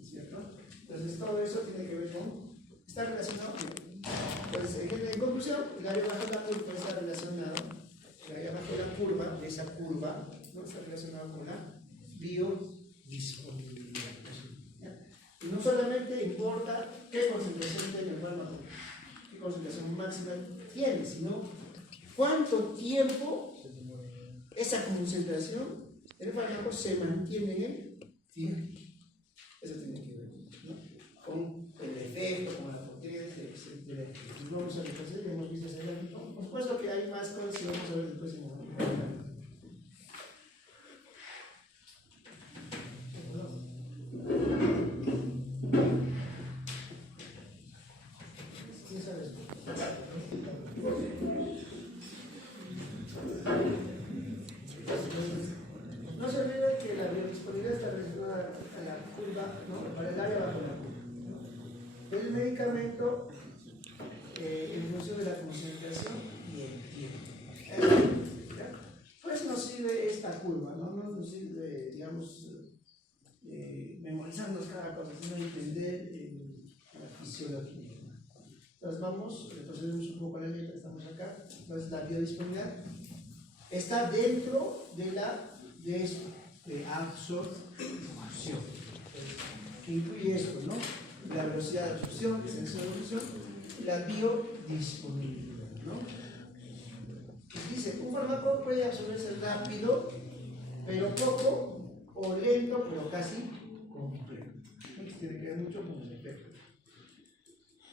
¿es cierto? Entonces todo eso tiene que ver con, está relacionado con, entonces en conclusión, el área bajo la curva está relacionado, el área bajo la curva, de esa curva, ¿no? Está relacionado con la biodisponibilidad. Y no solamente importa qué concentración tiene el fármaco, qué concentración máxima tiene, sino cuánto tiempo esa concentración del fármaco se mantiene en el tiempo. Eso tiene que ver, ¿no? Con el efecto, con la potencia, etc. Y vamos a repasar, ya hemos visto ese ejemplo. Por supuesto que hay más cosas y vamos a ver después en momento. No se olvide que la biodisponibilidad está relacionada a la curva, ¿no? Para el área bajo la curva, ¿no? El medicamento en función de la concentración y el tiempo. Por eso nos sirve esta curva, ¿no? No nos sirve, digamos, memorizarnos cada cosa, sino entender la fisiología. Entonces retrocedemos un poco la letra, estamos acá. Entonces la biodisponibilidad está dentro de la de esto, de absorción, que incluye esto, ¿no? La velocidad de absorción, que es la absorción, la biodisponibilidad, ¿no? Pues dice, un fármaco puede absorberse rápido, pero poco, o lento, pero casi completo. Entonces tiene que ver mucho con el efecto.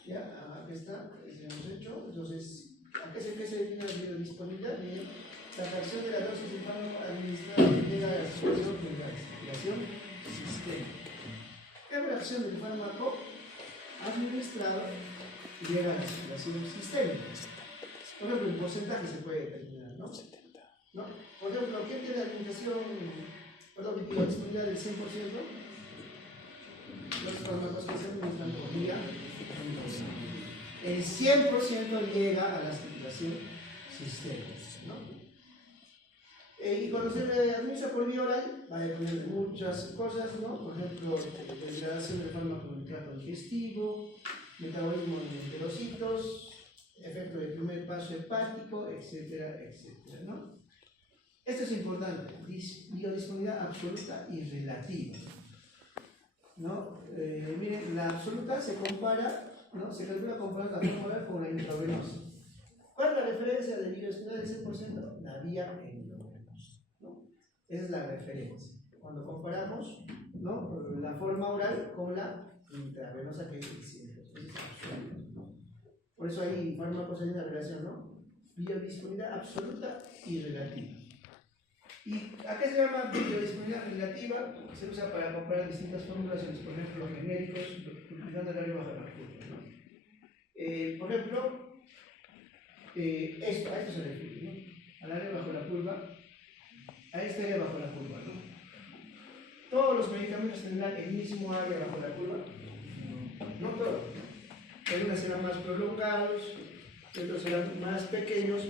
Ya, aquí está, ya hemos hecho. Entonces, ¿a qué se define la biodisponibilidad? Bien, la fracción de la dosis del fármaco administrado llega a la circulación de la circulación sistémica. ¿Qué fracción del fármaco administrado llega a la circulación sistémica? Por ejemplo, el porcentaje se puede determinar, ¿no? Por ejemplo, ¿quién tiene alimentación, biodisponibilidad del 100%? Los fármacos que se administran por día. El 100% llega a la circulación sistémica, ¿no? Y cuando se administra por vía oral, va a depender de muchas cosas, ¿no? Por ejemplo, degradación del fármaco en el trato digestivo, metabolismo de enterocitos, efecto del primer paso hepático, etcétera, etcétera, ¿no? Esto es importante, biodisponibilidad absoluta y relativa, ¿no? Miren, la absoluta se compara, ¿no? Se calcula comparando la forma oral con la intravenosa. ¿Cuál es la referencia de biodisponibilidad del 100%? La vía endovenosa, ¿no? Esa es la referencia. Cuando comparamos, ¿no? La forma oral con la intravenosa, que es el 100%. Por eso hay fármacos en la relación, ¿no? Biodisponibilidad absoluta y relativa. ¿Y a qué se llama biodisponibilidad relativa? Se usa para comparar distintas formulaciones, por ejemplo, genéricos, utilizando el área bajo la curva, ¿no? Por ejemplo, a esto se refiere, ¿no? Al área bajo la curva, a esta área bajo la curva, ¿no? ¿Todos los medicamentos tendrán el mismo área bajo la curva? No todos. Algunos serán más prolongados, otros serán más pequeños,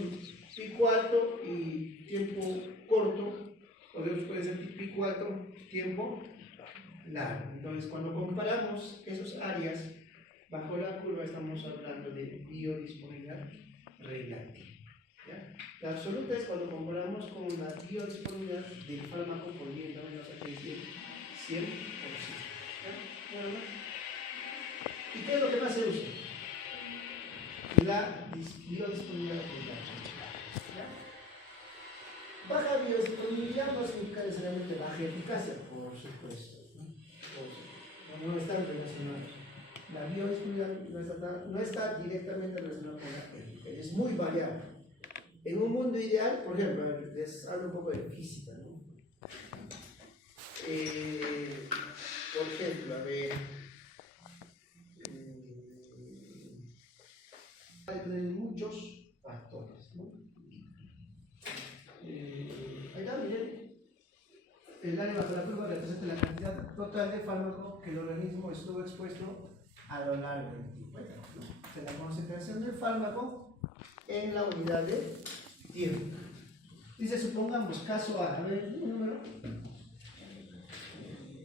pico alto y tiempo corto, otros pueden ser pico alto, tiempo largo. Entonces, cuando comparamos esos áreas bajo la curva, estamos hablando de biodisponibilidad relativa. ¿Ya? La absoluta es cuando comparamos con la biodisponibilidad del fármaco por vía endovenosa, que es el 100%. ¿Ya? Nada más. ¿Y qué es lo que más se usa? La biodisponibilidad relativa. Baja biodisponibilidad no significa necesariamente baja eficacia, por supuesto. No están relacionados. La biodisponibilidad no está directamente relacionada con la eficacia. Es muy variable. En un mundo ideal, por ejemplo, les hablo un poco de física, ¿no? Por ejemplo, a ver. Dependen muchos factores, ¿no? Acá miren, el área bajo la curva representa la cantidad total de fármaco que el organismo estuvo expuesto a lo largo del tiempo, ¿no? O sea, la concentración del fármaco en la unidad de tiempo. Dice, supongamos, caso A, ver, un número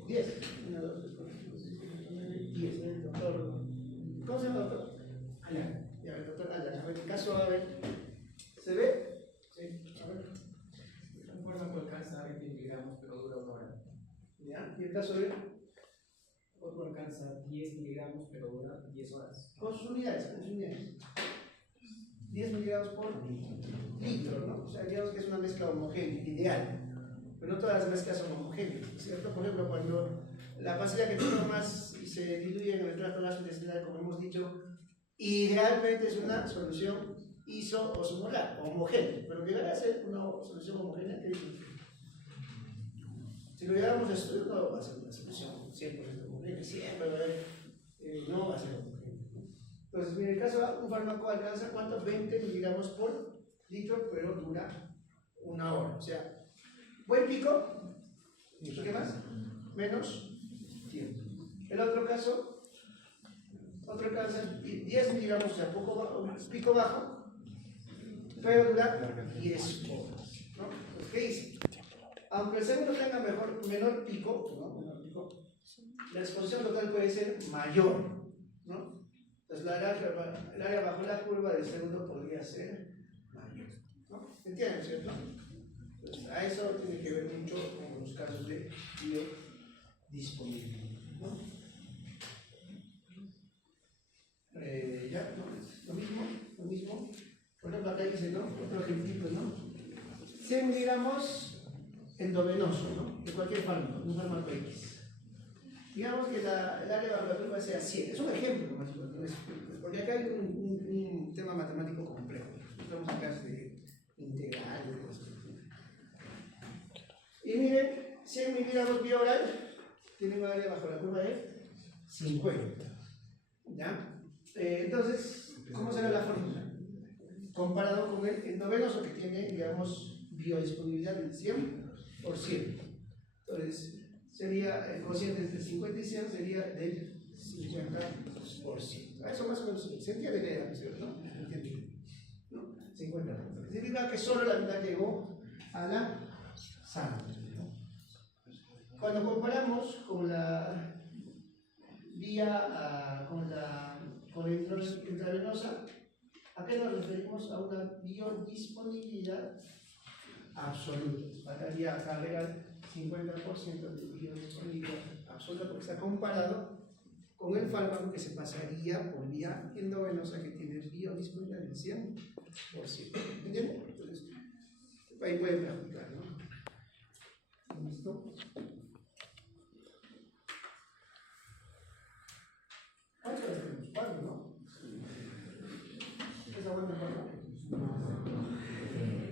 10. 1, 2, 3, 4, 5, 6, 7, 8, 9, 10. El doctor, ¿cómo se llama, doctor? Alan. Ya, el doctor Alan. A ver, el caso A, ver, ¿se ve? Sí, a ver. Un fármaco alcanza 20 miligramos, pero dura 1 hora. ¿Ya? ¿Y el caso B? Otro alcanza 10 miligramos, pero dura 10 horas. Con sus unidades, 10 miligramos por litro, ¿no? O sea, digamos que es una mezcla homogénea, ideal. Pero no todas las mezclas son homogéneas, ¿cierto? Por ejemplo, cuando la pastilla que tú tomas y se diluye en el tracto gastrointestinal, como hemos dicho, idealmente es una solución iso-osmolar, homogénea. Pero llegará a ser una solución homogénea, ¿qué dice? Si lo llevamos a estudio, no va a ser una solución 100% homogénea, siempre va a haber, no va a ser homogénea. Entonces, en el caso, un fármaco alcanza ¿cuánto? 20 miligramos por litro, pero dura 1 hora. O sea, buen pico, ¿y qué más? Menos tiempo. El otro caso, alcanza 10 miligramos, o sea, pico bajo, pero dura 10 horas, ¿no? Entonces, ¿qué dice? Aunque el segundo tenga menor pico, ¿no? La exposición total puede ser mayor, ¿no? Entonces el área bajo la curva del segundo podría ser mayor, ¿no? ¿Entienden, cierto? Entonces, a eso tiene que ver mucho con los casos de biodisponibilidad, ¿no? Ya, ¿no? Lo mismo. Por ejemplo, acá dice, ¿no? Otro ejemplito, ¿no? 100 miligramos endovenoso, ¿no? De cualquier fármaco, un fármaco X. Digamos que el área de evaluación sea 100. Es un ejemplo, más o menos, porque acá hay un tema matemático complejo. Estamos en casos de integral, de cosas. Y miren, 100 miligramos vía oral tiene un área bajo la curva de 50. ¿Ya? Entonces, ¿cómo será la fórmula? Comparado con el endovenoso que tiene, digamos, biodisponibilidad del 100%. Entonces, sería el cociente entre 50 y 100 sería del 50%. Eso más o menos se entiende la idea, ¿no? ¿No? 50%. Significa que solo la mitad llegó a la sangre, ¿no? Cuando comparamos con la vía, con la intravenosa, ¿a qué nos referimos? A una biodisponibilidad absoluta. Bajaría a cargar 50% de biodisponibilidad absoluta porque está comparado con el fármaco que se pasaría por vía endovenosa que tiene biodisponibilidad del 100%. ¿Entienden? Entonces, ahí puede practicar, ¿no? ¿Listo? ¿Cuántos tenemos? 4, ¿no? ¿Es aguanta 4?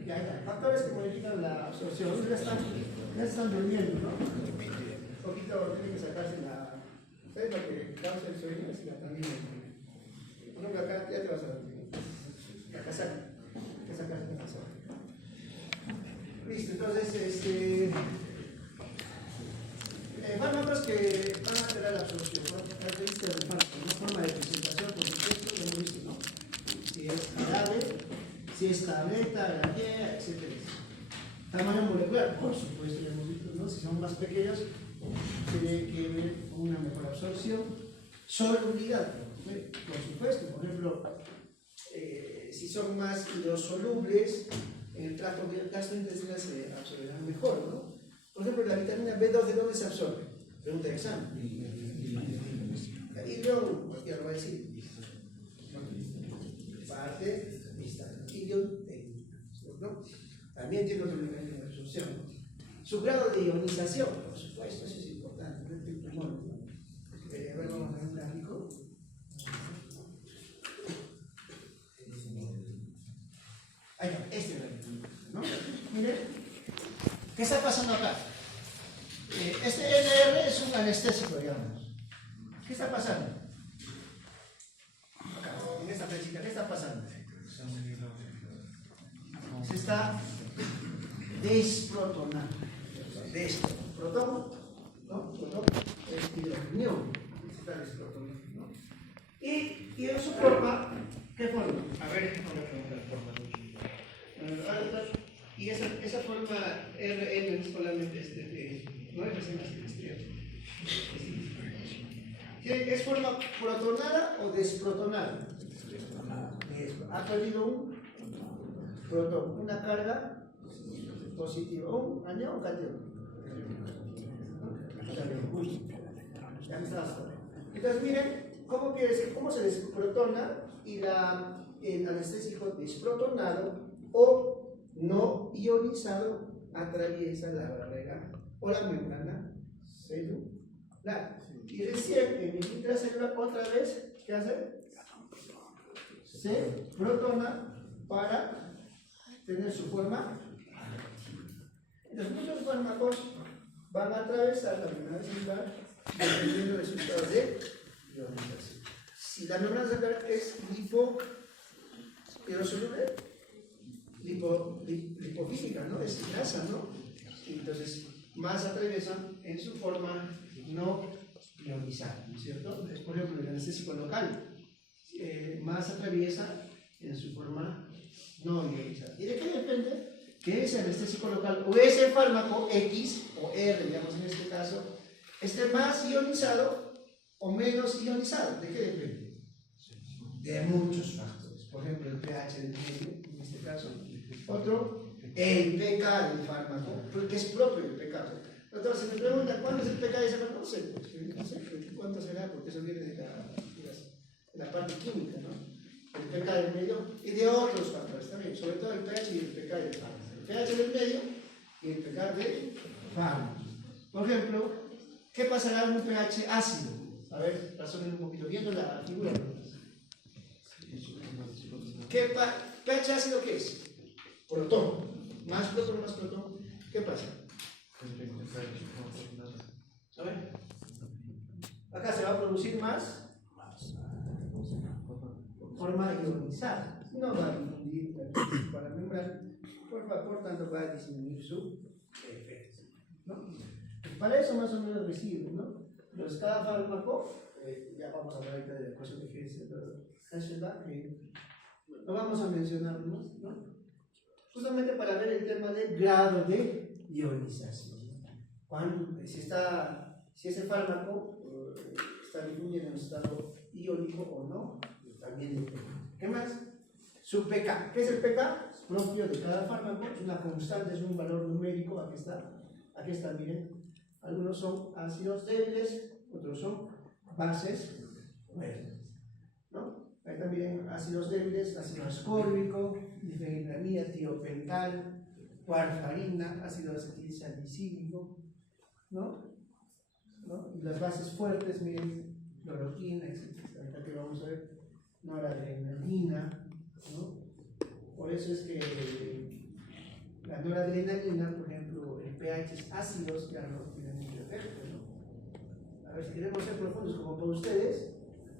Ya está. Factores que modifican la absorción. Ya están durmiendo, ¿no? Un poquito tienen que sacarse la. ¿Sabes lo que causa el sueño? Es la también. Por ejemplo, acá ya te vas a dormir. La casaca. Hay que sacarse la casaca. Listo, entonces, fármacos que van a alterar la absorción, ¿no? Características del fármaco, ¿no? Forma de presentación, por supuesto, lo hemos visto, ¿no? Si es jarabe, si es tableta, grajea, etc. Tamaño molecular, por supuesto, ya hemos visto, ¿no? Si son más pequeños, tiene que ver con una mejor absorción. Solubilidad, por supuesto, por ejemplo, si son más hidrosolubles, en el tracto gastrointestinal se absorberán mejor, ¿no? Por ejemplo, la vitamina B2, ¿de dónde se absorbe? Pregunta de examen. Y luego, cualquiera lo va a decir. Parte distal. ¿No? También tiene otro mecanismo de absorción. Su grado de ionización, por supuesto, eso es importante. A ver, vamos a ver un gráfico. Ahí está, este gráfico, ¿no? Miren, ¿qué está pasando acá? Este NR es un anestésico, digamos. ¿Qué está pasando? Acá, en esta flechita, ¿qué está pasando? Se está desprotonando. Protón, ¿no? Protón es hidrogenión. Se está desprotonando, ¿no? Y en su forma, ¿qué forma? A ver, vamos a preguntar la forma. Y esa forma RN solamente no es recién ¿es forma protonada o desprotonada? Ha perdido un protón, una carga positiva, un anión o catión. Entonces miren cómo se desprotona y el anestésico desprotonado o no ionizado atraviesa la barrera o la membrana celular. Y recién en el intracelular otra vez, ¿qué hace? Se protona para tener su forma. Entonces muchos fármacos van a atravesar la membrana celular dependiendo del resultado de ionización. Si la membrana celular es hidrosoluble, lipofílica, ¿no? Es grasa, ¿no? Entonces, más atraviesan en su forma no ionizada, ¿no es cierto? Entonces, por ejemplo, el anestésico local más atraviesa en su forma no ionizada. ¿Y de qué depende? Que ese anestésico local o ese fármaco X o R, digamos en este caso, esté más ionizado o menos ionizado. ¿De qué depende? De muchos factores. Por ejemplo, el pH del medio, en este caso. Otro, el pK del fármaco, porque es propio del pK. Doctor, se me pregunta, ¿cuánto es el pK de ese fármaco? No sé, no sé cuánto será, porque eso viene de la parte química, ¿no? El pK del medio y de otros factores también, sobre todo el pH y el pK del fármaco. El pH del medio y el pK del fármaco. Por ejemplo, ¿qué pasará en un pH ácido? A ver, razonen un poquito, viendo la figura. ¿pH ácido qué es? Protón. Más protón, más protón. ¿Qué pasa? A ver. Acá se va a producir más forma ionizada. No va a difundir para la membrana, por tanto va a disminuir su efecto, ¿no? Para eso más o menos recibe, ¿no? Entonces cada fármaco, ya vamos a hablar ahorita de la ecuación de Heisenberg, lo vamos a mencionar, ¿no? Justamente para ver el tema del grado de ionización. Si ese fármaco está difundido en un estado iónico o no, también depende. ¿Qué más? Su pK. ¿Qué es el pK? Es propio de cada fármaco, es una constante, es un valor numérico. Aquí está, miren. Algunos son ácidos débiles, otros son bases fuertes, ¿no? Ahí también ácidos débiles, ácido ascórbico, difenhidramina, tiopental, warfarina, ácido acetilsalicílico, ¿no? Y las bases fuertes, miren, cloroquina, etc. Ahorita que vamos a ver, noradrenalina, ¿no? Por eso es que la noradrenalina, por ejemplo, el pH es ácidos, ya no tiene mucho efecto, ¿no? A ver, si queremos ser profundos como para ustedes,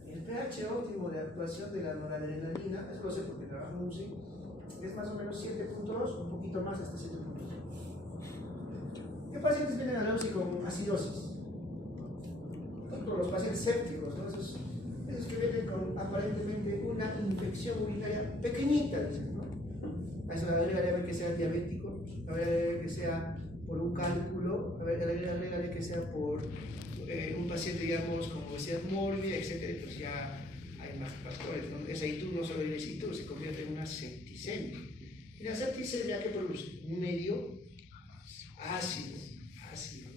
el pH óptimo de actuación de la noradrenalina, eso lo sé porque trabajo en UCI, es más o menos 7.2, un poquito más hasta 7.2. ¿Qué pacientes vienen a la UCI con acidosis? Los pacientes sépticos, ¿no? Esos que vienen con aparentemente una infección urinaria pequeñita, dicen, ¿no? A eso agregarle que sea diabético, agregarle que sea por un cálculo, agregarle que sea por un paciente, digamos, con obesidad mórbida, etc. Pues ya hay más factores, ¿no? Esa ITU no solo es ITU, se convierte en una septicemia. Y la septicemia, ¿qué produce? Un medio ácido,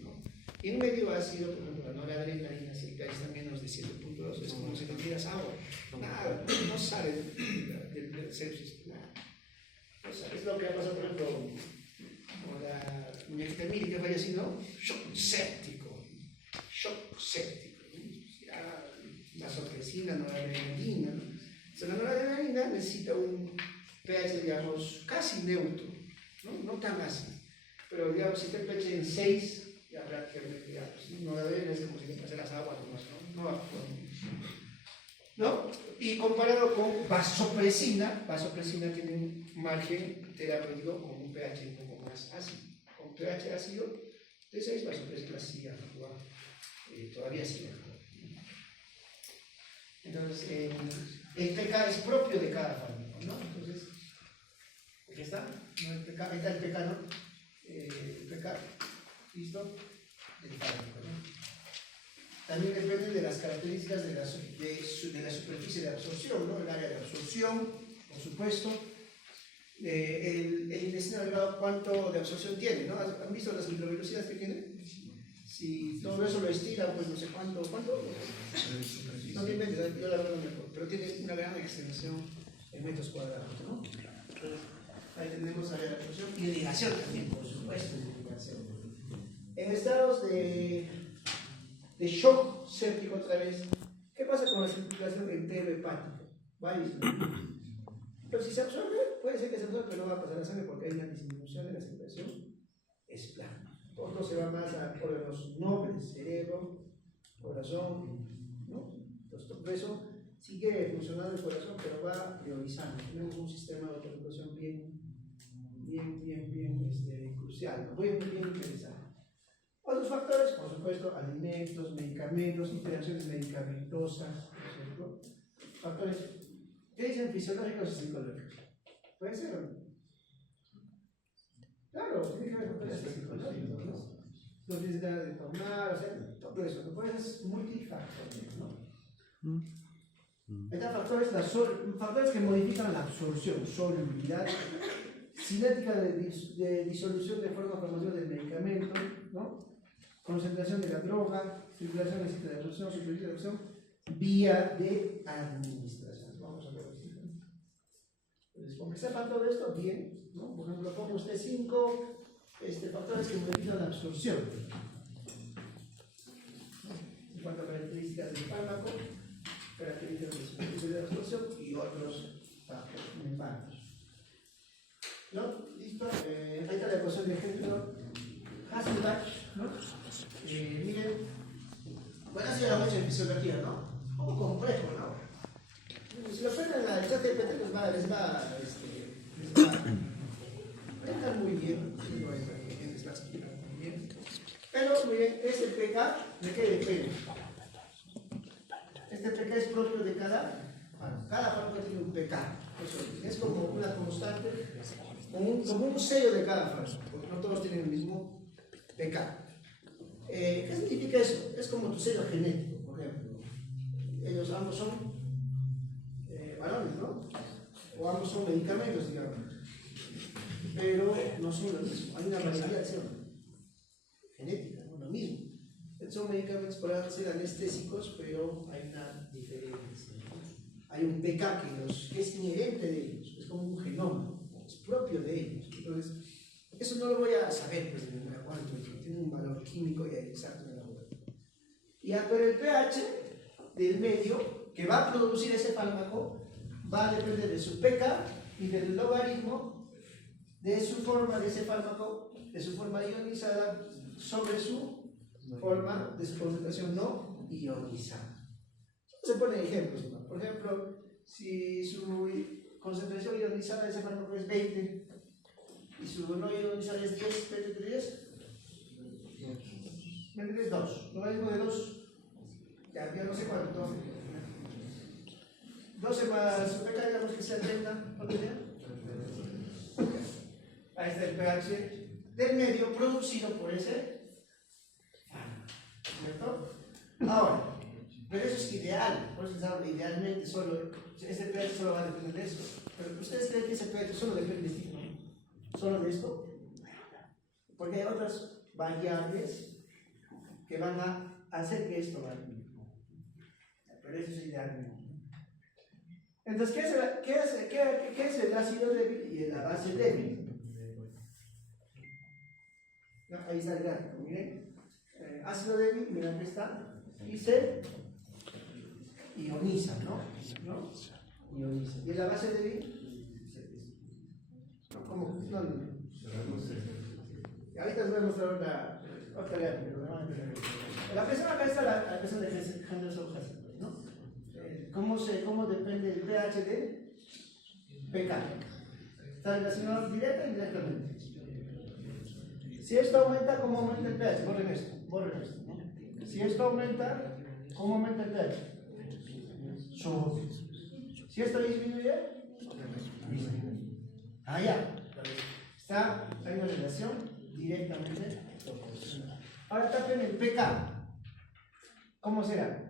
¿no? Y un medio ácido, por ejemplo, la noradrenalina, si el pH está menos de 7.2, es como si no tiras agua. Nada, no sale del sepsis, nada. No sale. Es lo que ha pasado, por ejemplo, con la muñequita Miri que falleció, ¿no? Shock séptico. Ya, vasopresina, noradrenalina, ¿no? Entonces, la noradrenalina necesita un pH, digamos, casi neutro, ¿no? No tan ácido. Pero, digamos, si está el pH en 6, ya prácticamente, ya, pues, noradrenalina es como si le pasaras agua nomás, ¿no? No actúa. ¿No? Y comparado con vasopresina tiene un margen terapéutico con un pH un poco más ácido. Con pH ácido de 6, vasopresina sí actúa, todavía sí actúa. Entonces, el pK es propio de cada fármaco, ¿no? Entonces, aquí está, ¿no? Ahí está el pK, ¿no? El pK, ¿listo? Del fármaco, ¿no? También depende de las características de la superficie de absorción, ¿no? El área de absorción, por supuesto. El intestino delgado, ¿cuánto de absorción tiene? ¿No? ¿Han visto las microvelocidades que tiene? Si todo eso lo estira, pues no sé cuánto. No me inventes, yo la verdad no me acuerdo, pero tiene una gran extensión en metros cuadrados, ¿no? Ahí tenemos área de absorción y irrigación también, por supuesto, irrigación. En estados de shock séptico otra vez, ¿qué pasa con la circulación enterohepática? Va a disminuir. Pero si se absorbe, puede ser que se absorbe, pero no va a pasar la sangre porque hay una disminución de la circulación esplana. Todo se va más a órganos nobles, cerebro, corazón, ¿no? Entonces, por eso sigue funcionando el corazón, pero va priorizando. Tenemos un sistema de autorregulación bien crucial, ¿no? Bien interesante. Otros factores, por supuesto, alimentos, medicamentos, interacciones medicamentosas, por ejemplo. Factores, ¿qué dicen? Fisiológicos y psicológicos. ¿Puede ser o no? Claro, tiene que haber factores psicológicos, ¿no? No tienes ganas de tomar, o sea, todo eso, ¿no? Pues multifactorial, ¿no? Están factores que modifican la absorción, solubilidad, cinética de disolución de forma farmacéutica del medicamento, ¿no? Concentración de la droga, circulación de sitio de absorción, superficie de absorción, vía de administración. Vamos a ver. Entonces, con que sepan todo esto, bien, ¿no? Por ejemplo, ponga usted 5 factores que modifican la absorción. En cuanto a características del fármaco, características de superficie de absorción y otros factores. ¿No? ¿Listo? Ahí está la ecuación de ejemplo. Hasselbalch, ¿no? Miren, bueno, ha sido mucho en fisiología, ¿no? Un poco complejo, ¿no? Si lo ponen al chat de GPT, les va a explicar muy bien, les va a explicar muy bien. Pero, muy bien, ese pK, ¿de qué depende? Este pK es propio de cada fármaco tiene un pK. Es como una constante, como un sello de cada fármaco, porque no todos tienen el mismo pK. ¿Qué significa eso? Es como tu sello genético, por ejemplo. Ellos ambos son balones, ¿no? O ambos son medicamentos, digamos. Pero no son lo mismo. Hay una variación genética, no lo mismo. Son medicamentos para ser anestésicos, pero hay una diferencia. Hay un pK que es inherente de ellos, es como un genoma, es propio de ellos. Entonces, eso no lo voy a saber pues, en la cuánto, tiene un valor químico y exacto en la web. Pero el pH del medio que va a producir ese fármaco va a depender de su pK y del logaritmo de su forma de ese fármaco, de su forma ionizada sobre su forma de su concentración no ionizada. Se ponen ejemplos, ¿no? Por ejemplo, si su concentración ionizada de ese fármaco es 20 y su no ionizada es 10, 20 de 10, 20 es 2, logaritmo de 2, ya no sé cuánto, 12 más su pK, digamos que sea 30, ¿cuánto sería? Ahí está el pH del medio producido por ese fármaco, ¿cierto? Ahora, pero eso es ideal, por eso saben, idealmente solo, ese pH solo va a depender de eso. Pero ¿ustedes creen que ese pH solo depende de esto? ¿Solo de esto? Porque hay otras variables que van a hacer que esto varíe. Pero eso es idealmente. Entonces, ¿qué es el ácido débil y la base débil? No, ahí está el gráfico, miren. Ácido débil, miren que está, y se ioniza, ¿no? Ioniza. ¿Y la base débil? ¿Cómo? No. Ahorita les voy a mostrar otra gráfica. La presión acá está la presión de Henderson-Hasselbalch, ¿no? ¿Cómo depende el pH de pK? Está relacionado directa e indirectamente. Si esto aumenta, ¿cómo aumenta el pH? Borren esto, ¿no? Si esto aumenta, ¿cómo aumenta el pH? Sube. Si esto disminuye, disminuye. Ya. Hay una relación directamente proporcional. Ahora tapen el pK. ¿Cómo será?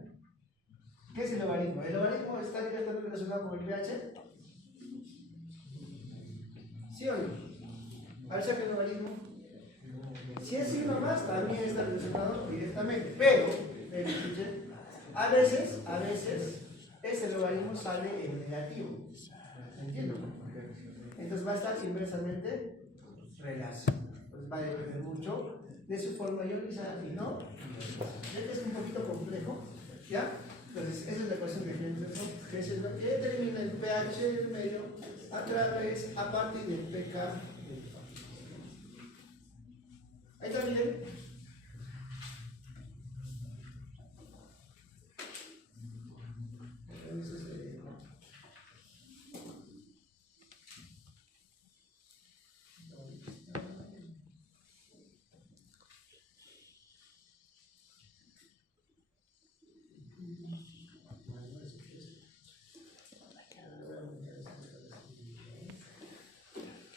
¿Qué es el logaritmo? ¿El logaritmo está directamente relacionado con el pH? ¿Sí o no? A ver si el logaritmo. Si es signo más, también está relacionado directamente. Pero a veces, ese logaritmo sale en negativo. ¿Entiendes? Entonces va a estar inversamente relacionado. Entonces va a depender mucho de su forma ionizada y no. Es un poquito complejo, ¿ya? Entonces, esa es la ecuación de Henderson, que es lo que determina el pH del medio a partir del pK del fármaco. Ahí está, miren.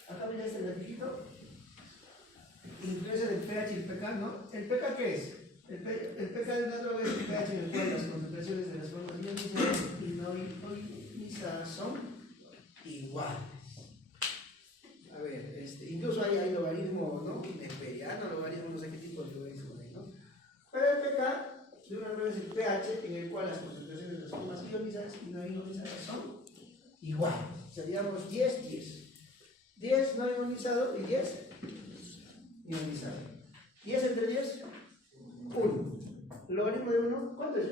Acá miren este grafiquito. Influencia del pH y el pK, ¿no? ¿El pK qué es? El pK de una droga es el pH en el cual las concentraciones de las formas ionizadas y no ionizadas son iguales. A ver, Incluso hay logaritmo, ¿no? Neperiano, logaritmo, no sé qué tipo de logaritmo hay, ¿no? Pero el pK de una vez el pH en el cual las concentraciones de las formas ionizadas y no ionizadas son iguales. Seríamos 10, 10. 10 no ionizado y 10 ionizado. 10 entre 10, 1. El logaritmo de 1, ¿cuánto es?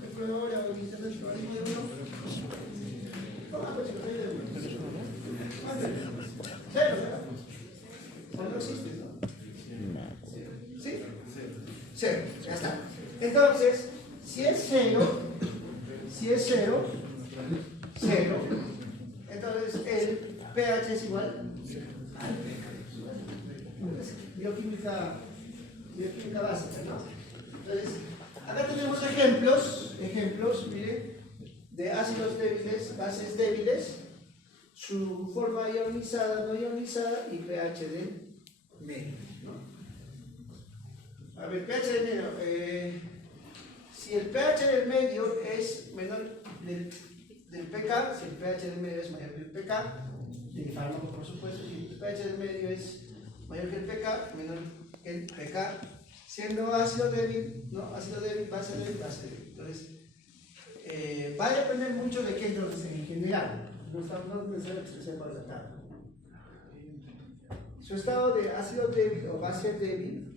Calculadora o internet, el logaritmo de 1. Pues el de 1. Cero, ¿verdad? O no existe, ¿no? ¿Sí? Cero, ya está. Entonces, si es 0, 0, entonces el pH es igual al pH. Bioquímica básica, ¿no? Entonces, acá tenemos ejemplos, miren, de ácidos débiles, bases débiles, su forma ionizada, no ionizada y pH de medio, ¿no? A ver, pH de medio, si el pH del medio es menor del pK, si el pH del medio es mayor que el pK, del fármaco por supuesto, si el pH del medio es mayor que el pK, menor que el pK, siendo ácido débil, ¿no? Ácido débil, base débil, base débil. Entonces, va a depender mucho de qué entonces en general, no es necesario que se sepa la tabla. Su estado de ácido débil o base débil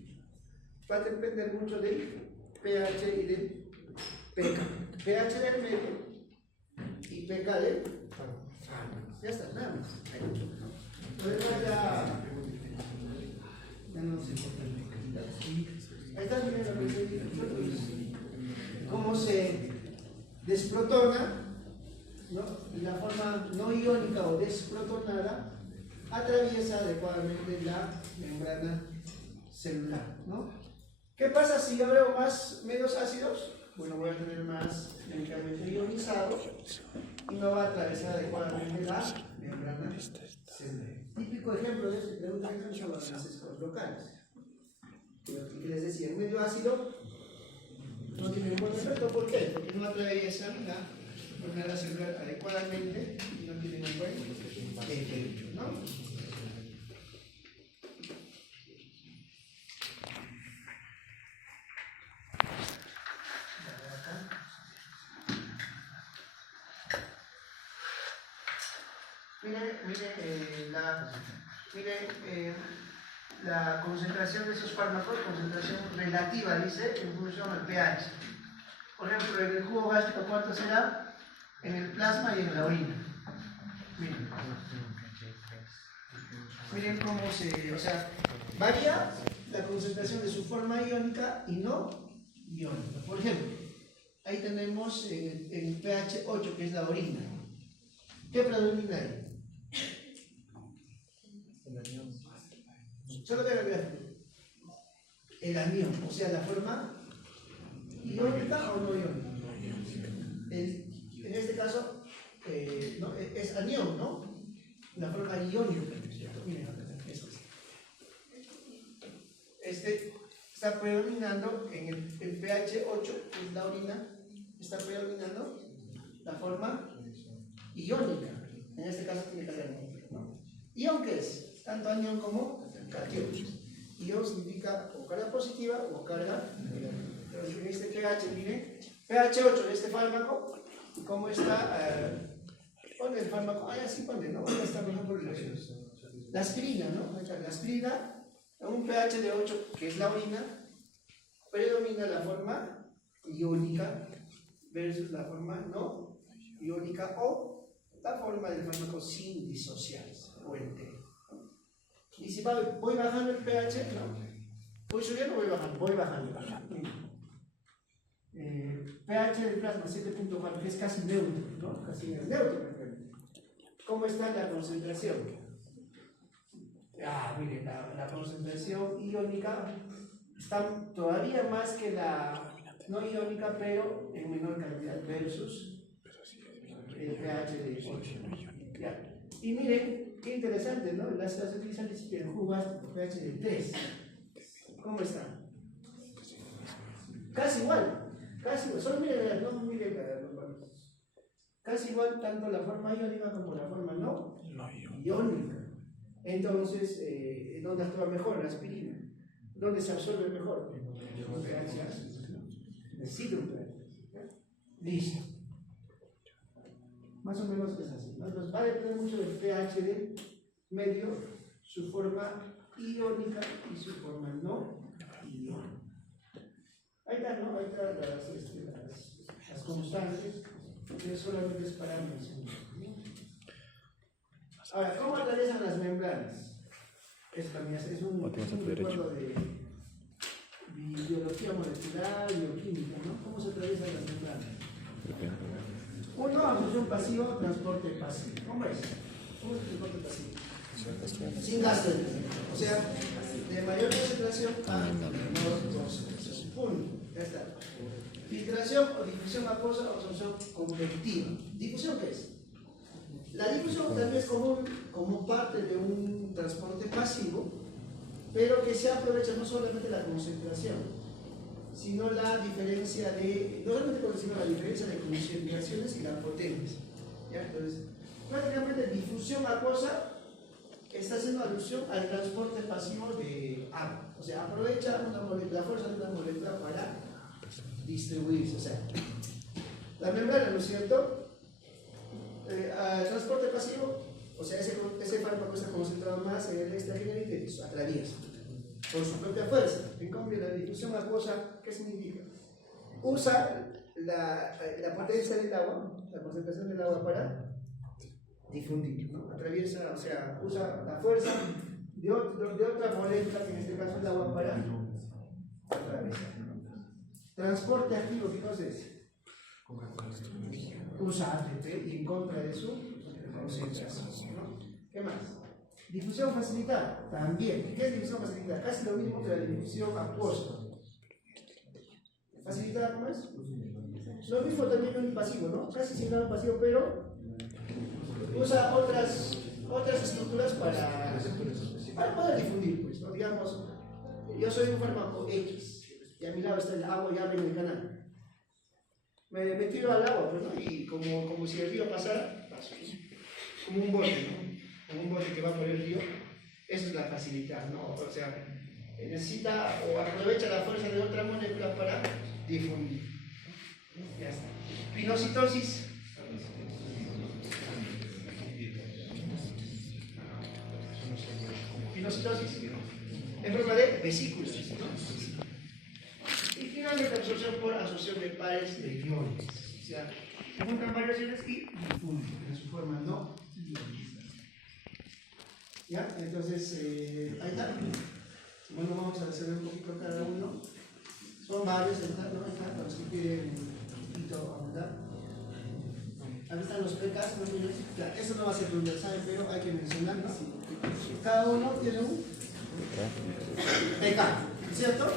va a depender mucho del pH y del pK. pH del medio y pK del fármaco. Ya está, nada más. Luego ya no se importa. Ahí está cómo se desprotona, ¿no? Y la forma no iónica o desprotonada atraviesa adecuadamente la membrana celular, ¿no? ¿Qué pasa si yo veo menos ácidos? Bueno, voy a tener más medicamento ionizado y no va a atravesar adecuadamente la membrana celular. Típico ejemplo de esto son los ancestros locales. Que les decía, el medio ácido no tiene ningún efecto. ¿Por qué? Porque no atraviesa la membrana celular adecuadamente y no tiene ningún efecto, ¿no? Mire la concentración de esos fármacos, concentración relativa, dice, en función al pH. Por ejemplo, en el jugo gástrico, ¿cuánto será? En el plasma y en la orina. Miren cómo o sea, varía la concentración de su forma iónica y no iónica. Por ejemplo, ahí tenemos el pH 8, que es la orina. ¿Qué predomina ahí? Solo voy a ver el anión, o sea, la forma iónica o no iónica. En este caso, no, es anión, ¿no? La forma iónica. Miren, eso es. Está predominando en el pH 8, que es la orina, está predominando la forma iónica. En este caso tiene que ser anión, ¿no? ¿Ión qué es? Tanto anión como catión. Ión significa o carga positiva o carga negativa. Entonces, en este pH, miren, pH 8 de este fármaco, ¿cómo está? Pone el fármaco, así pone, ¿no? Ahora está mejor por la aspirina, ¿no? La aspirina, en un pH de 8, que es la orina, predomina la forma iónica versus la forma no iónica o la forma del fármaco sin disociarse o entero. Y si voy bajando el pH, ¿no? Voy subiendo o voy bajando. pH del plasma 7.4, que es casi neutro, ¿no? Casi neutro. ¿Cómo está la concentración? Miren, la concentración iónica está todavía más que la no iónica, pero en menor cantidad versus el pH de 8. Ya. Y miren, qué interesante, ¿no? Las clases utilizan el jugo gástrico, pH de 3. ¿Cómo está? Casi igual. Solo miren, casi igual tanto la forma iónica como la forma no iónica. Entonces, ¿dónde actúa mejor la aspirina? ¿Dónde se absorbe mejor? Un pH ácido. Necesita un pH. Listo. Más o menos es así, ¿no? Entonces va a depender mucho del pH del medio, su forma iónica y su forma no iónica. Ahí está, ¿no? Ahí están las constantes, que solamente es para mencionar. Ahora, ¿cómo atraviesan las membranas? Esto también es un recuerdo de biología molecular, bioquímica, ¿no? ¿Cómo se atraviesan las membranas? Uno, absorción pasiva, transporte pasivo. ¿Cómo es? ¿Cómo es el transporte pasivo? Sin gasto. O sea, de mayor concentración a menor concentración. Punto. Ya está. Filtración o difusión acuosa o absorción convectiva. ¿Difusión qué es? La difusión también es como parte de un transporte pasivo, pero que se aprovecha no solamente la concentración, sino la diferencia de, no solamente sino la diferencia de concentraciones y la potencia. ¿Ya? Entonces, prácticamente difusión acuosa está haciendo alusión al transporte pasivo de agua. O sea, aprovecha la fuerza de una molécula para distribuirse. O sea, la membrana, ¿no es cierto? Al transporte pasivo, o sea, ese fármaco está concentrado más en el extragenérico y atraviesa por su propia fuerza. En cambio, la difusión acuosa, ¿qué significa? Usa la potencia del agua, la concentración del agua para difundir, ¿no? Atraviesa, o sea, usa la fuerza de otra molécula, que en este caso es el agua, para atravesar. Transporte activo, ¿qué cosa es? Usa ATP y en contra de su concentración, ¿no? ¿Qué más? Difusión facilitada, también. ¿Qué es difusión facilitada? Casi lo mismo que la difusión acuosa. ¿Facilitada cómo es? Lo mismo también en un pasivo, ¿no? Casi similar al pasivo, pero usa otras estructuras para poder difundir, pues, ¿no? Digamos, yo soy un fármaco X y a mi lado está el agua y abre en el canal. Me tiro al agua, pues, ¿no? Y como si el río pasara, paso, ¿no? Como un bote, ¿no? Como un bote que va por el río. Eso es la facilidad, ¿no? O sea, necesita o aprovecha la fuerza de otra molécula para difundir. Ya está. Pinocitosis. Pinocitosis. En forma de vesículas, ¿no? Y finalmente absorción por absorción de pares de iones. O sea, se juntan varios iones y difunden en su forma no ionizada. ¿Ya? Entonces, ahí está. Bueno, vamos a hacer un poquito cada uno. Son varios, ¿verdad? ¿No? Ahí está, para los que quieren un poquito abundar. Ahí están los pecas, ¿no? Ya, eso no va a ser universal, pero hay que mencionarlo. Cada uno tiene un pK, ¿cierto?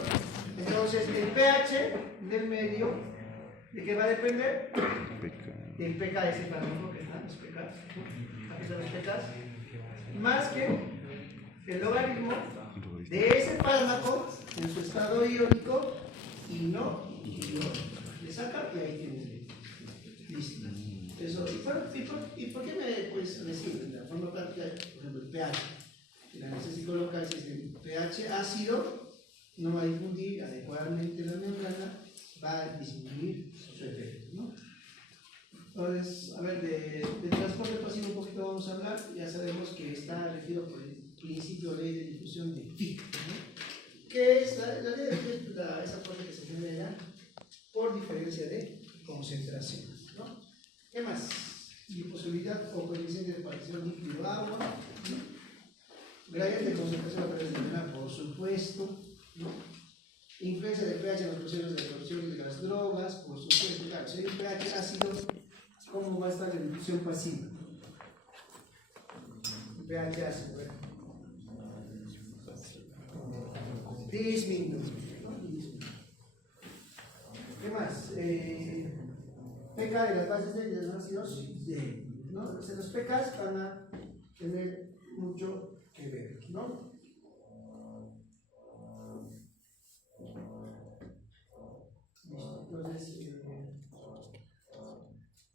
Entonces, el pH del medio, ¿de qué va a depender? Del pK de ese fármaco, que están los pKs, ¿no? Aquí están los pKs, más que el logaritmo de ese fármaco en su estado iónico y no iónico. Le saca y ahí tienes. Listo. Eso. ¿Y por qué me sirve? La forma práctica, por ejemplo, el pH. La necesito colocar si es el pH ácido, no va a difundir adecuadamente la membrana, va a disminuir su efecto, ¿no? Entonces, a ver, de transporte pasivo un poquito vamos a hablar. Ya sabemos que está regido por el principio de ley de difusión de Fick, ¿no? Que es la ley de Fick, esa fuerza que se genera por diferencia de concentración, ¿no? ¿Qué más? Difusibilidad o coeficiente de partición líquido-agua, ¿no? Gradiente de concentración a través de la membrana, por supuesto, ¿no? Influencia del pH en los procesos de absorción de las drogas, por supuesto. Claro, si hay un pH ácido, ¿cómo va a estar la difusión pasiva? El pH ácido, ¿verdad? Disminuye, ¿no? ¿Qué más? pK de las bases de los ácidos, ¿no? Entonces, los pKs van a tener mucho que ver, ¿no? Listo, entonces,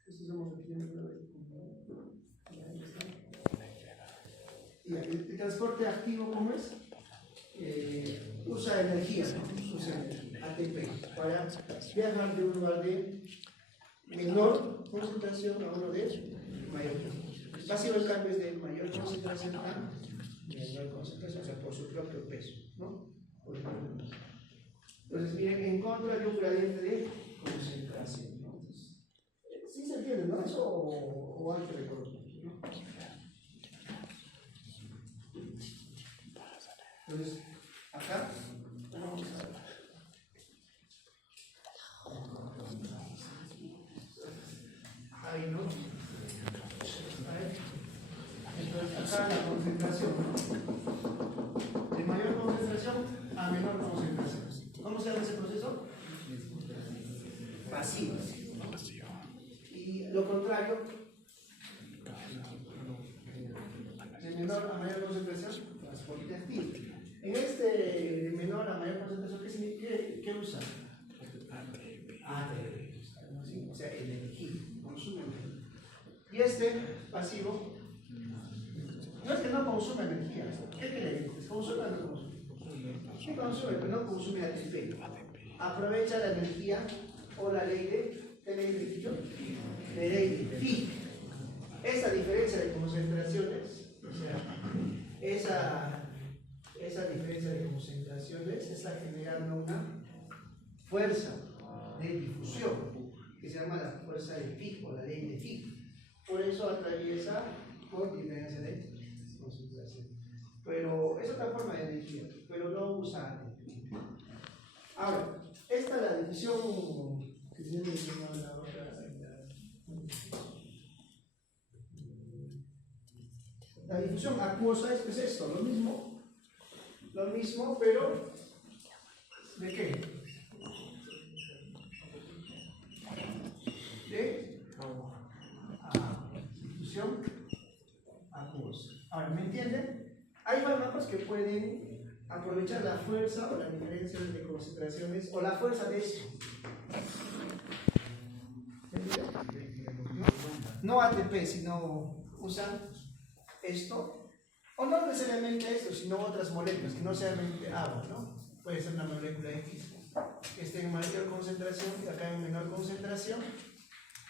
esto estamos repitiendo, ya está. transporte activo, ¿cómo es? Usa energía, ¿no? Usa energía, ATP, para viajar de un lugar de menor concentración a uno de mayor concentración. El pasivo, en cambio, es de mayor concentración a menor concentración, o sea, por su propio peso, ¿no? Entonces, miren, en contra de un gradiente de concentración, ¿no? Entonces, ¿sí se entiende, no? Eso o hay que recordar, ¿no? Entonces, acá vamos a ver. Ahí, ¿no? Entonces, acá la concentración, ¿no? De mayor concentración a menor concentración. ¿Cómo se llama ese proceso? Pasivo. Y lo contrario, de menor a mayor concentración, transporte activo. En este de menor a mayor concentración, ¿qué usa? ATP. O sea, energía, consume energía. Y este pasivo, no es que no consume energía. ¿Qué quiere? ¿Consume o no consume? Sí consume, pero no consume ATP. Aprovecha la energía o la ley de, ¿qué ley de Fick? La ley de Fick. Esa diferencia de concentraciones, o sea, esa diferencia de concentraciones está generando una fuerza de difusión que se llama la fuerza de Fick o la ley de Fick. Por eso atraviesa por diferencia de concentración. Pero es otra forma de energía, pero no usa ATP. Ahora, esta es la división que se llama la otra. La difusión acuosa es esto, lo mismo, pero ¿de qué? De difusión acuosa. Ahora, ¿me entienden? Hay fármacos que pueden aprovechar la fuerza o la diferencia de concentraciones o la fuerza de esto. No ATP, sino usan esto, o no necesariamente esto, sino otras moléculas, que no sean agua, ¿no? Puede ser una molécula X que esté en mayor concentración y acá en menor concentración.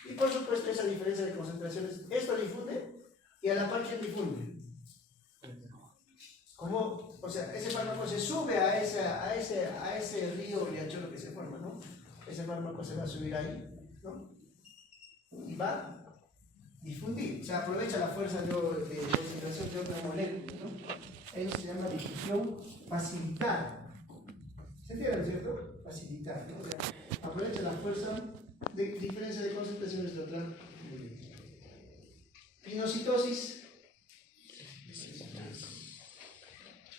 Y por supuesto, esa diferencia de concentraciones, esto difunde y a la par que difunde. Como, o sea, ese fármaco se sube a ese río riachuelo que se forma, ¿no? Ese fármaco se va a subir ahí, ¿no? Y va a difundir, o sea, aprovecha la fuerza de concentración de otra molécula, ¿no? Eso se llama difusión facilitada. ¿Se entiende, cierto? Facilitar, ¿no? O sea, aprovecha la fuerza de diferencia de concentraciones de otra. Pinocitosis.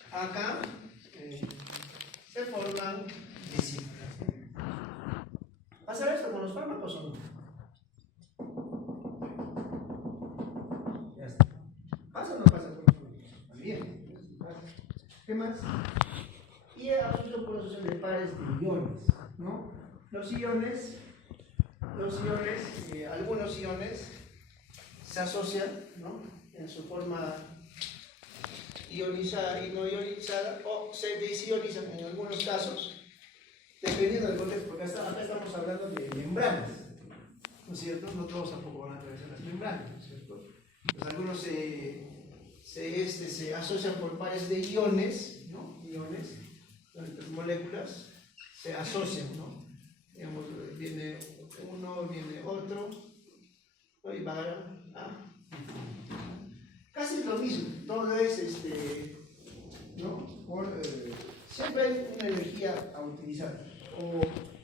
Acá se forman vesículas. ¿Pasa esto con los fármacos o no? Ya está. ¿Pasa o no pasa con los fármacos? También. ¿Qué más? Y asunto por asociación de pares de iones, ¿no? Los iones, algunos iones se asocian, ¿no? En su forma ionizada y no ionizada, o se desionizan en algunos casos, dependiendo del contexto, porque acá estamos hablando de membranas, ¿no es cierto? No todos tampoco van a atravesar las membranas, ¿no es cierto? Pues algunos se asocian por pares de iones, ¿no? Iones, entre moléculas, se asocian, ¿no? Digamos, viene uno, viene otro, y va a casi lo mismo, todo es ¿no? Siempre hay una energía a utilizar, o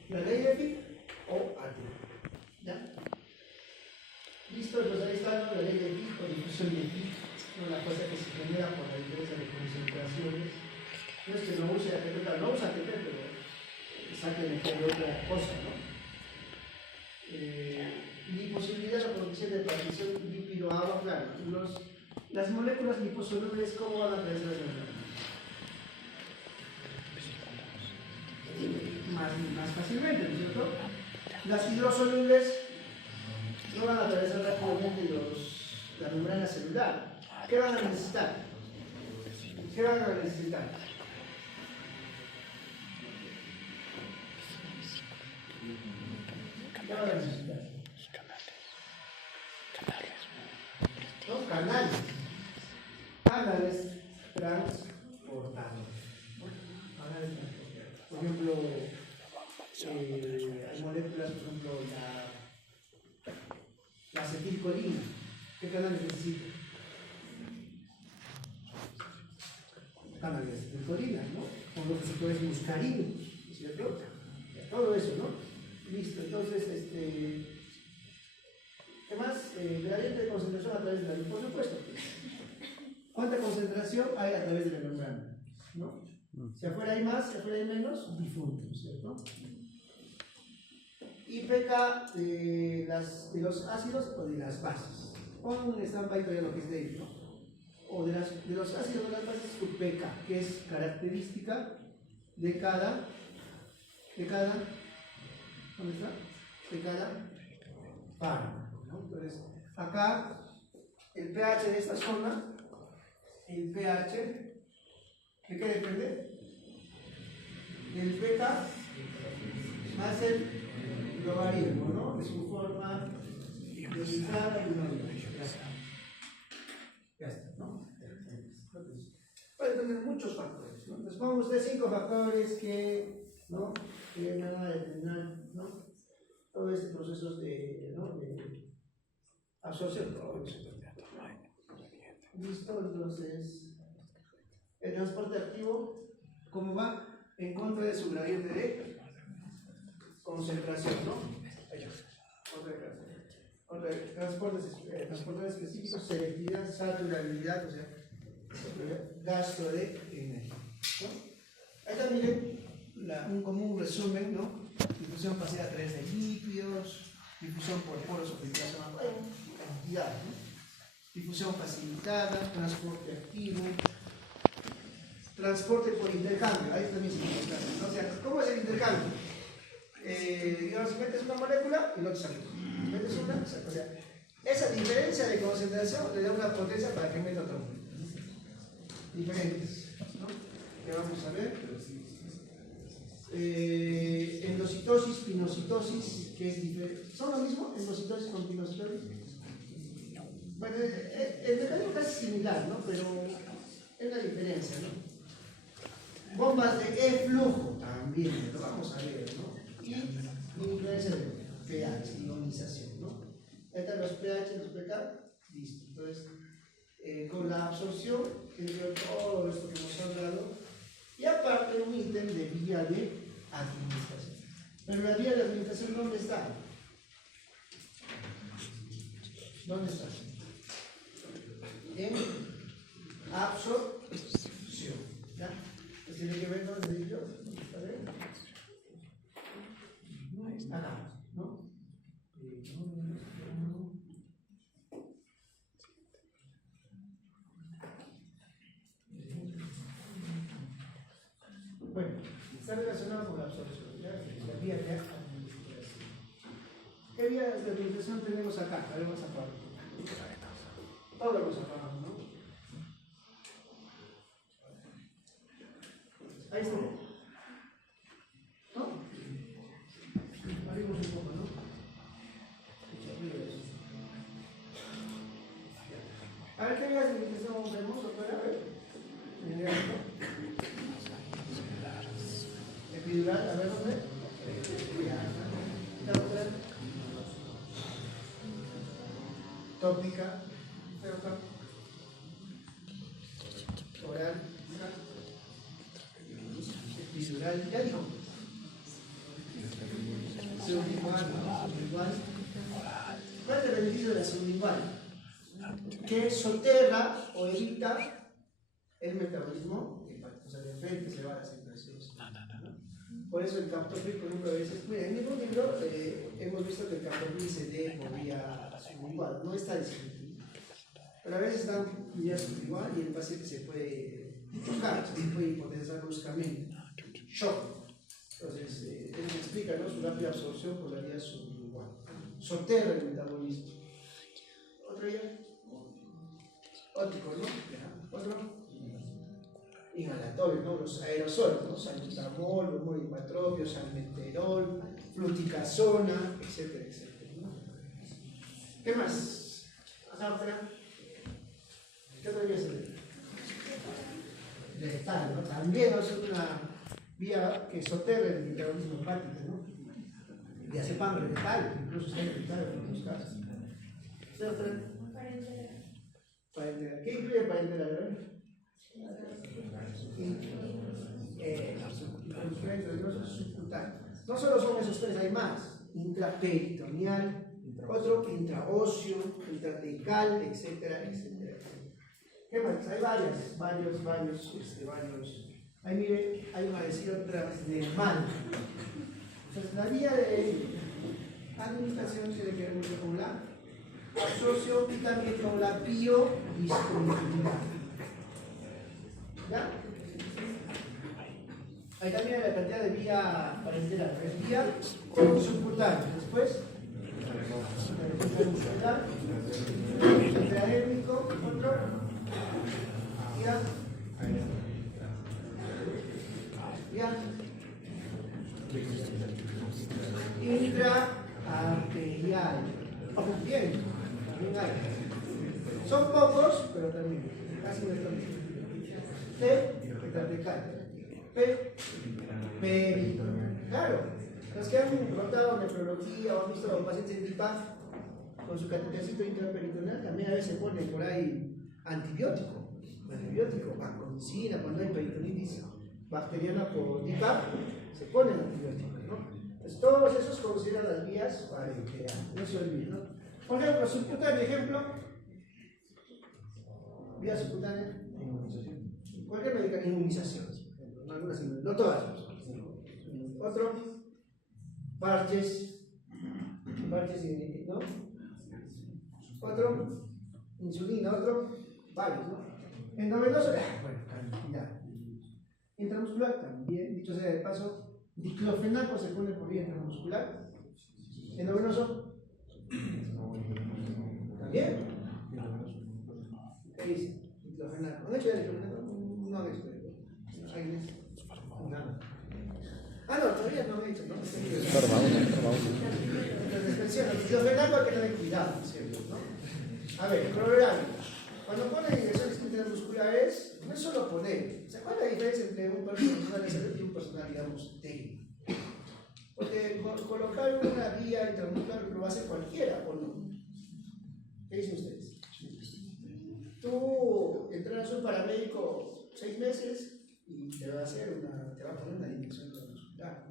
la ley de Fick o ATP. ¿Ya? Listo, pues ahí está, ¿no? La ley de Fick o difusión de Fick, ¿no? La cosa que se genera por la diferencia de concentraciones. No es que no use ATP, claro, no usa ATP, pero saca energía de otra cosa, ¿no? Liposibilidad o producción de partición lípido-agua, claro. Las moléculas liposolubles, ¿cómo van a atravesar las membranas? Más fácilmente, ¿no es cierto? Las hidrosolubles no van a atravesar rápidamente la membrana celular. ¿Qué van a necesitar? ¿Qué van a necesitar? ¿Qué van a necesitar? ¿No? Canales. Canales transportados. Canales transportados. Por ejemplo, hay moléculas, por ejemplo, la acetilcolina. ¿Qué canales necesita? Canales de acetilcolina, ¿no? Con lo que se puede es muscarino, ¿no es cierto? Todo eso, ¿no? Listo, entonces, ¿qué más? Gradiente de concentración a través de la luz, por supuesto. ¿Cuánta concentración hay a través de la membrana? ¿No? Si afuera hay más, si afuera hay menos, difunto, ¿cierto? Y pK de los ácidos o de las bases. Pon un estampa ahí para lo que es de ellos, ¿no? O de los ácidos o de las bases, su pK, que es característica de cada, ¿dónde está? De cada fármaco, ¿no? Entonces, acá, el pH de esta zona, el pH, ¿de qué depende? Del pK más el logaritmo, ¿no? De su forma de entrada y una. Ya está, ¿no? Puede tener muchos factores, ¿no? Entonces pongan ustedes 5 factores que, ¿no? Que van a determinar, ¿no? Todo este proceso de, ¿no? De absorción. Listo, entonces el transporte activo, ¿cómo va? En contra de su gradiente de concentración, ¿no? Contra transportes específicos, selectividad, saturabilidad, o sea, gasto de energía, ¿no? Ahí está, miren, un común resumen, ¿no? Difusión pasiva a través de lípidos, difusión por poros o filtración a cantidad, ¿no? Difusión facilitada, transporte activo, transporte por intercambio, ahí también se intercambia, ¿no? O sea, ¿cómo es el intercambio? Digamos, metes una molécula y lo sacas. Metes una, o sea, esa diferencia de concentración le da una potencia para que meta otra molécula. Diferentes, ¿no? Que vamos a ver. Endocitosis, pinocitosis, que es diferente. ¿Son lo mismo? Endocitosis con pinocitosis. Bueno, el mecanismo es similar, ¿no? Pero es la diferencia, ¿no? Bombas de eflujo también, lo vamos a ver, ¿no? Y influencia de pH, ionización, ¿no? Ahí están los pH, los pK, listo. Entonces, con la absorción, entre todo esto que hemos hablado, y aparte un ítem de vía de administración. Pero la vía de administración, ¿dónde está? ¿Dónde está? En absorción. ¿Ya? Pues tiene que ver dónde digo. A ver. Acá, ¿no? Bueno, está relacionado con la absorción, ¿ya? La vía de administración. ¿Qué vías de administración tenemos acá? A ver, vamos a apagar. Todo lo hemos apagado, ¿no? Ahí está. ¿No? Abrimos un poco, ¿no? A ver qué vías de administración vemos afuera, a ver. Epidural, a ver dónde. La otra. Tópica. Oral. Epidural, ya dijo. Sublingual, ¿no? Sublingual. ¿Cuál es el beneficio de la sublingual? Que soterra o evita el metabolismo hepático, o sea, de frente se va a las centraciones. Por eso el captopril, por ejemplo, a veces, mira, en ningún libro hemos visto que el captopril se dé por vía sublingual, no está descrito. Pero a veces dan vía sublingual y el paciente se puede chocar, se puede hipotenurizar bruscamente. Shock. Entonces, él me explica, ¿no? Su rápida absorción por la vía sublingual. Soterra el metabolismo. Otro ya. Óptico, ¿no? Otro. inhalatorios, ¿no? Los aerosoles, ¿no? Salbutamol, bromodimetropio, salmeterol, fluticasona, etcétera, etcétera, ¿no? ¿Qué más? ¿Otra? ¿Qué otra vía se letal, ¿no? También es una vía que soterra el metabolismo hepático, ¿no? Diazepam letal, incluso está letal en algunos casos. ¿Qué otra? Parentela. ¿Qué incluye parentela? Subcutáneo. No solo son esos tres, hay más. Intraperitoneal, otro intraóseo, intratecal, etcétera, etcétera. ¿Qué más? Hay varios. Ahí mire, hay una decir otra vez de mal. Entonces, la vía de administración tiene que ver mucho con la absorción y también con la biodisponibilidad. ¿Ya? Ahí también hay la cantidad de vía parenteral. Es vía subcutánea. Después, muscular, intraérmico, otro, intraarterial. Bien, también hay. Son pocos, pero también casi no están. T, intratecal. P, peritoneal. Claro, los que han rotado nefrología o han visto a un paciente en DIPAF con su catetercito intraperitoneal, también a veces se pone por ahí antibiótico, vancomicina, cuando hay peritonitis bacteriana por DIPAF, se pone antibiótico, ¿no? Entonces, todos esos consideran las vías parenterales, no se olviden, ¿no? Por ejemplo, subcutáneo, ejemplo, vía subcutánea, cualquier medicamento, inmunizaciones, algunas, no todas, otro, parches, ¿no? Otro, insulina, otro, varios, ¿no? Endovenoso, bueno, ya. Intramuscular también, dicho sea de paso, diclofenaco se pone por vía intramuscular. Endovenoso, ¿también? ¿Qué dice? Diclofenaco. ¿Han hecho ya diclofenaco? No han hecho. Nada. Ah, no, todavía no he hecho, ¿no? Diclofenaco hay que tener cuidado, ¿cierto? ¿No? A ver, programa. Cuando ponen inyecciones intramusculares, no es solo poner. ¿Se acuerdan la diferencia entre un personal de salud y un personal, digamos, técnico? Porque colocar una vía intramuscular lo va a hacer cualquiera, ¿o no? ¿Qué dicen ustedes? Tú entrenas un paramédico 6 meses y te va a poner una inyección intramuscular.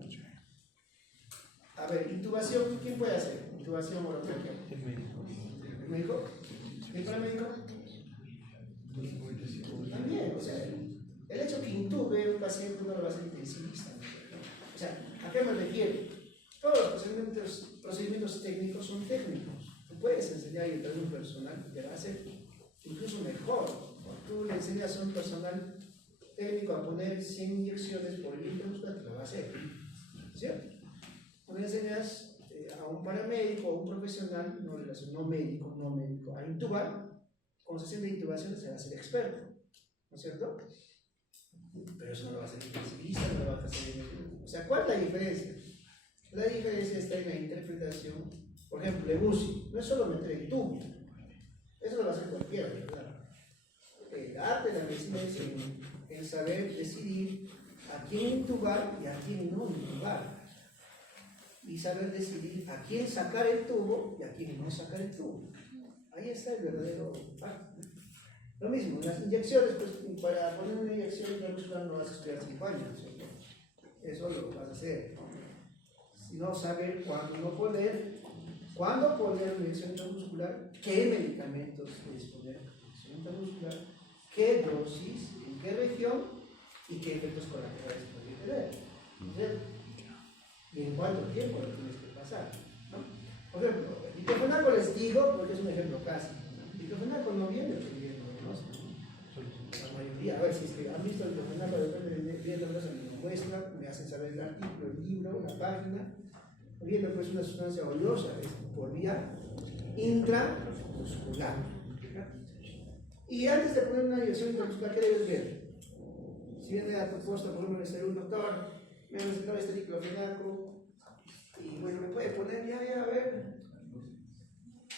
A ver, intubación, ¿quién puede hacer? Intubación orotraqueal. ¿El médico? ¿El paramédico? También, o sea, el hecho que intube a un paciente no lo va a hacer intensivista. O sea, ¿a qué me refiero? Todos los procedimientos técnicos son técnicos. Tú puedes enseñar y entrar un personal y te va a hacer incluso mejor. Tú le enseñas a un personal técnico a poner 100 inyecciones por el intramuscular, te lo va a hacer. ¿Cierto? Tú le enseñas a un paramédico o un profesional, no médico, a intubar. Con sesión de intubación se va a hacer experto, ¿no es cierto? Pero eso no lo va a hacer intensivista, no lo va a hacer. O sea, ¿cuál es la diferencia? La diferencia está en la interpretación. Por ejemplo, el UCI no es solo meter el tubo, eso lo va a hacer cualquiera, ¿verdad? El arte de la medicina es en saber decidir a quién intubar y a quién no intubar, y saber decidir a quién sacar el tubo y a quién no sacar el tubo. Ahí está el verdadero pacto. Lo mismo, las inyecciones, pues para poner una inyección intramuscular no vas a estudiar 5 años, ¿cierto? Eso lo vas a hacer, ¿no? Sino saber cuándo no poner, cuándo poner una inyección intramuscular, qué medicamentos puedes poner en la inyección intramuscular, qué dosis, en qué región y qué efectos colaterales puede tener, ¿cierto? Y en cuánto tiempo lo tienes que pasar, ¿no? Por ejemplo, el diclofenaco les digo porque es un ejemplo clásico. El diclofenaco no viene pidiendo diagnóstico. La mayoría, a ver si es que han visto el diclofenaco, depende de bien me lo muestran, me hacen saber el artículo, el libro, la página. Viendo pues una sustancia oleosa por vía intramuscular. Y antes de poner una inyección intramuscular, ¿qué debes ver? Si viene a tu posta, por ejemplo, ser un doctor, me ha necesitado este diclofenaco, y bueno, me puede poner ya, a ver,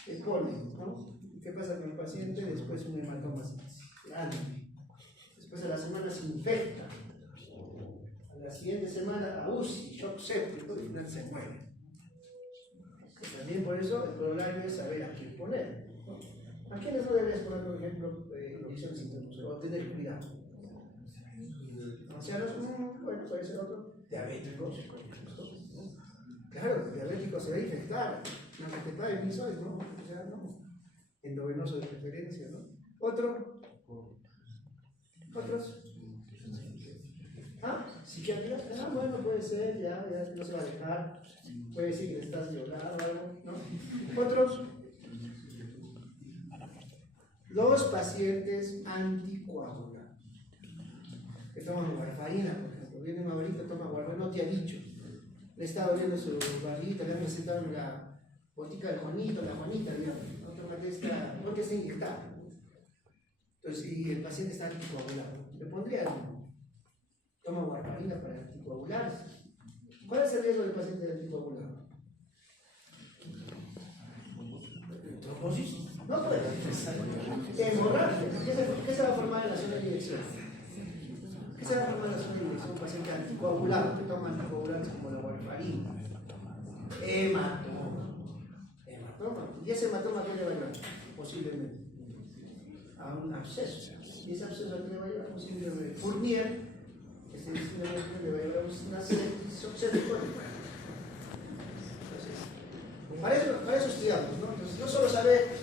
el polen, ¿no? ¿Qué pasa con el paciente? Después un hematoma grande. Después a la semana se infecta. A la siguiente semana a UCI, shock séptico, y al final se muere. También por eso el corolario es saber a quién poner, ¿no? ¿A quiénes no debes poner, por ejemplo, inyecciones sintomas? O tener cuidado. Ancianos, bueno, puede ser otro. Diabéticos, ¿no? Claro, diabético se va a infectar. No respetaba el misoid, ¿no? O sea, no. Endovenoso de preferencia, ¿no? Otro. ¿Otros? ¿Ah? ¿Psiquiatría? Ah, bueno, puede ser, ya no se va a dejar. Puede decir que estás violado o algo, ¿no? Otros. Los pacientes anticoagulados. Que toman warfarina, por ejemplo. Viene una abuelita, toma warfarina, no te ha dicho. Le estaba viendo su barriguita, le han presentado la botica del Juanito, la Juanita, digamos. Tómate esta, no te está inyectado. Entonces, y el paciente está anticoagulado. Le pondría toma warfarina para anticoagularse. ¿Cuál es el riesgo del paciente anticoagulado? Trombosis. No puede ser. Hemorragia. ¿Qué se va a formar en la zona de inyección? ¿Qué se va a formar en la zona de inyección? Un paciente anticoagulado que toma anticoagulantes como la warfarina. Hematoma. ¿Y ese hematoma a qué le va a llevar? Posiblemente a un absceso. ¿Y ese absceso a qué le va a llevar? Posiblemente Fournier, que se dice le va a llevar a una septicemia. Entonces, para eso estudiamos, ¿no? Entonces, no solo saber,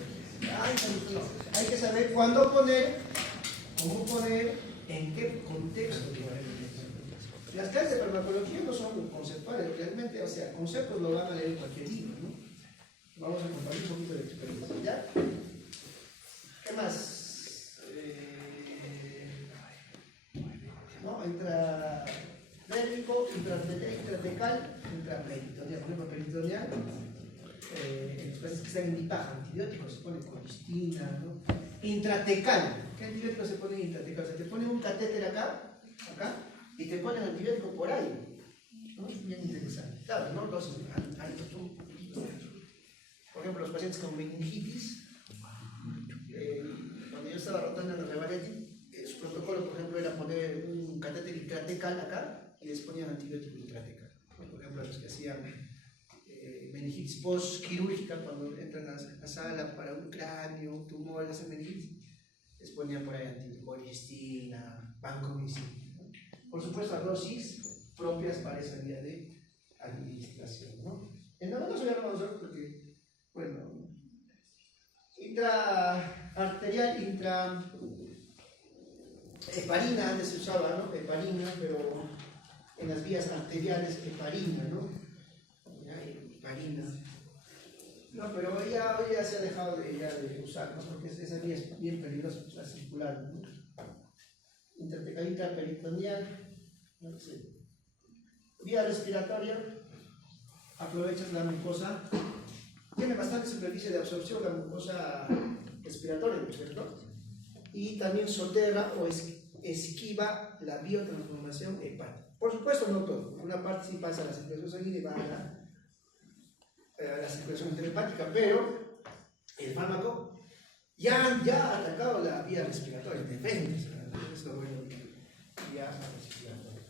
hay que saber cuándo poner, cómo poner, en qué contexto. Las clases de farmacología no son conceptuales, realmente, o sea, conceptos lo van a leer en cualquier libro, ¿no? Vamos a compartir un poquito de experiencia. ¿Ya? ¿Qué más? ¿No? Intradérmico, intratecal, intraperitoneal. Por ejemplo, peritoneal, los pacientes que están en dipaja, antibióticos, se pone colistina, ¿no? Intratecal. ¿Qué antibiótico se pone en intratecal? Se te pone un catéter acá, y te ponen antibiótico por ahí. ¿No? Es bien interesante. Claro, no dosis altos, por ejemplo, los pacientes con meningitis, cuando yo estaba rotando en el Revaleti, su protocolo, por ejemplo, era poner un catéter intratecal acá y les ponían antibiótico intratecal. Por ejemplo, los que hacían meningitis post-quirúrgica, cuando entran a la sala para un cráneo, un tumor, hacen meningitis, les ponían por ahí antibiótico, colistina, vancomicina, ¿no? Por supuesto, a dosis propias para esa vía de administración, ¿no? En no se voy a reconocer porque, bueno, intraarterial, heparina, antes se usaba, ¿no? Heparina, pero en las vías arteriales, heparina, ¿no? Heparina. No, pero hoy ya se ha dejado de usar, ¿no? Porque esa vía es bien peligrosa, la circular, ¿no? Intratecal, intraperitoneal, no sé. Vía respiratoria, aprovechas la mucosa. Tiene bastante superficie de absorción la mucosa respiratoria, ¿no es cierto? Y también soterra o esquiva la biotransformación hepática. Por supuesto, no todo. Una parte sí pasa a la circulación sanguínea y va a la circulación interhepática, pero el fármaco ya ha atacado la vía respiratoria, defende, es lo bueno de vía respiratoria.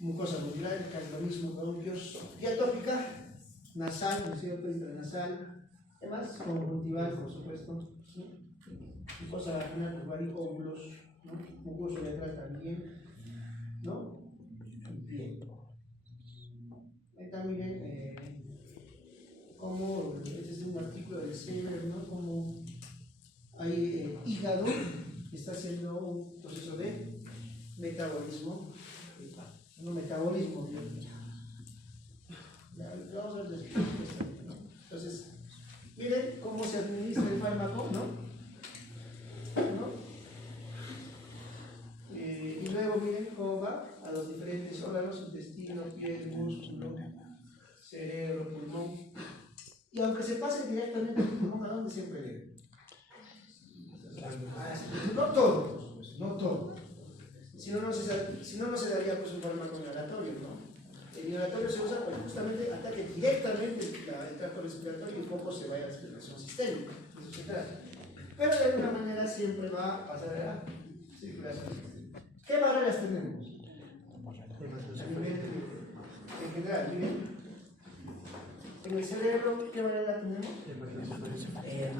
Mucosa multilárica, es lo mismo, bronquios, vía tópica, nasal, ¿no es cierto? Intranasal, además conjuntival, por supuesto, ¿sí? Mucosa vaginal, ovario, óvulos, ¿no? Mucoso lateral también, ¿no? Bien. Ahí también, como, este es un artículo de Sever, ¿no? Como hay hígado, está haciendo un proceso de metabolismo, no metabolismo, vamos a ver después, ¿no? Entonces, miren cómo se administra el fármaco, ¿no? Y luego miren cómo va a los diferentes órganos, intestino, piel, músculo, cerebro, pulmón. Y aunque se pase directamente al pulmón, ¿a dónde siempre llega? No todo, no todo. Si no, no se daría pues, un fármaco inhalatorio, ¿no? El inhalatorio se usa para justamente ataque directamente el tracto respiratorio y poco se vaya a la circulación sistémica. Eso se trata. Pero de alguna manera siempre va a pasar a la circulación sistémica. ¿Qué barreras tenemos? En general, miren. En el cerebro, ¿qué barrera tenemos? Hematoencefálica.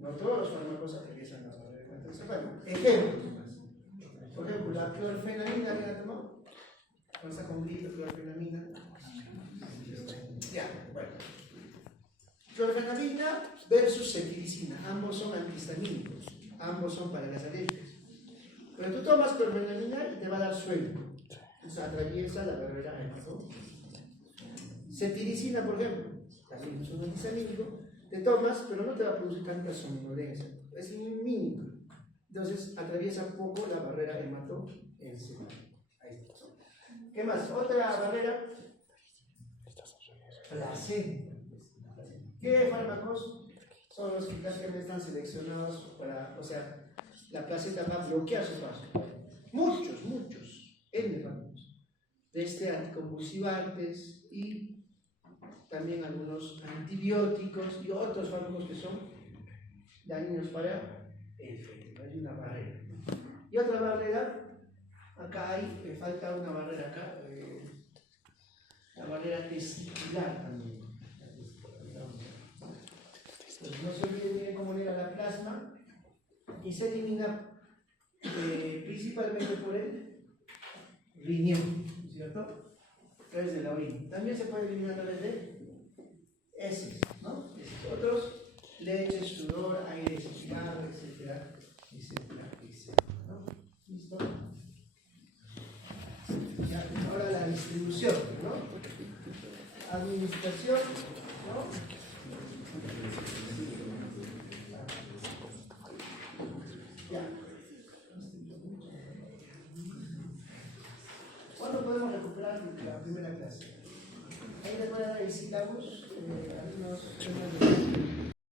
No todos los fármacos atraviesan la barrera hematoencefálica. Ejemplos. Por ejemplo, la clorfenamina, ¿alguien la tomó? Cuando está con gripe, clorfenamina. Ya, bueno. Clorfenamina versus cetirizina. Ambos son antihistamínicos. Ambos son para las alergias. Pero tú tomas clorfenamina y te va a dar sueño. Entonces atraviesa la barrera hematoencefálica. Cetirizina, por ejemplo, también es un antihistamínico. Te tomas, pero no te va a producir tanta somnolencia. Es mínimo. Entonces atraviesa poco la barrera hematoencefálica. Ahí está. ¿Qué más? Otra barrera. Placenta. ¿Qué fármacos son los que prácticamente están seleccionados para, o sea, la placenta va a bloquear su paso? Muchos, N fármacos. Desde anticonvulsivantes y también algunos antibióticos y otros fármacos que son dañinos para el feto. Hay una barrera. Y otra barrera, acá hay, me falta una barrera acá, la barrera testicular también. Pues no se olviden bien cómo era la plasma y se elimina principalmente por el riñón, ¿cierto? A través de la orina. También se puede eliminar a través de heces, ¿no? Otros, leche, sudor, aire expirado, etcétera, etcétera, ¿no? ¿Listo? Ya, ahora la distribución, ¿no? Administración, ¿no? Ya. ¿Cuándo podemos recuperar la primera clase? Ahí les voy a dar el sílabus, algunos temas de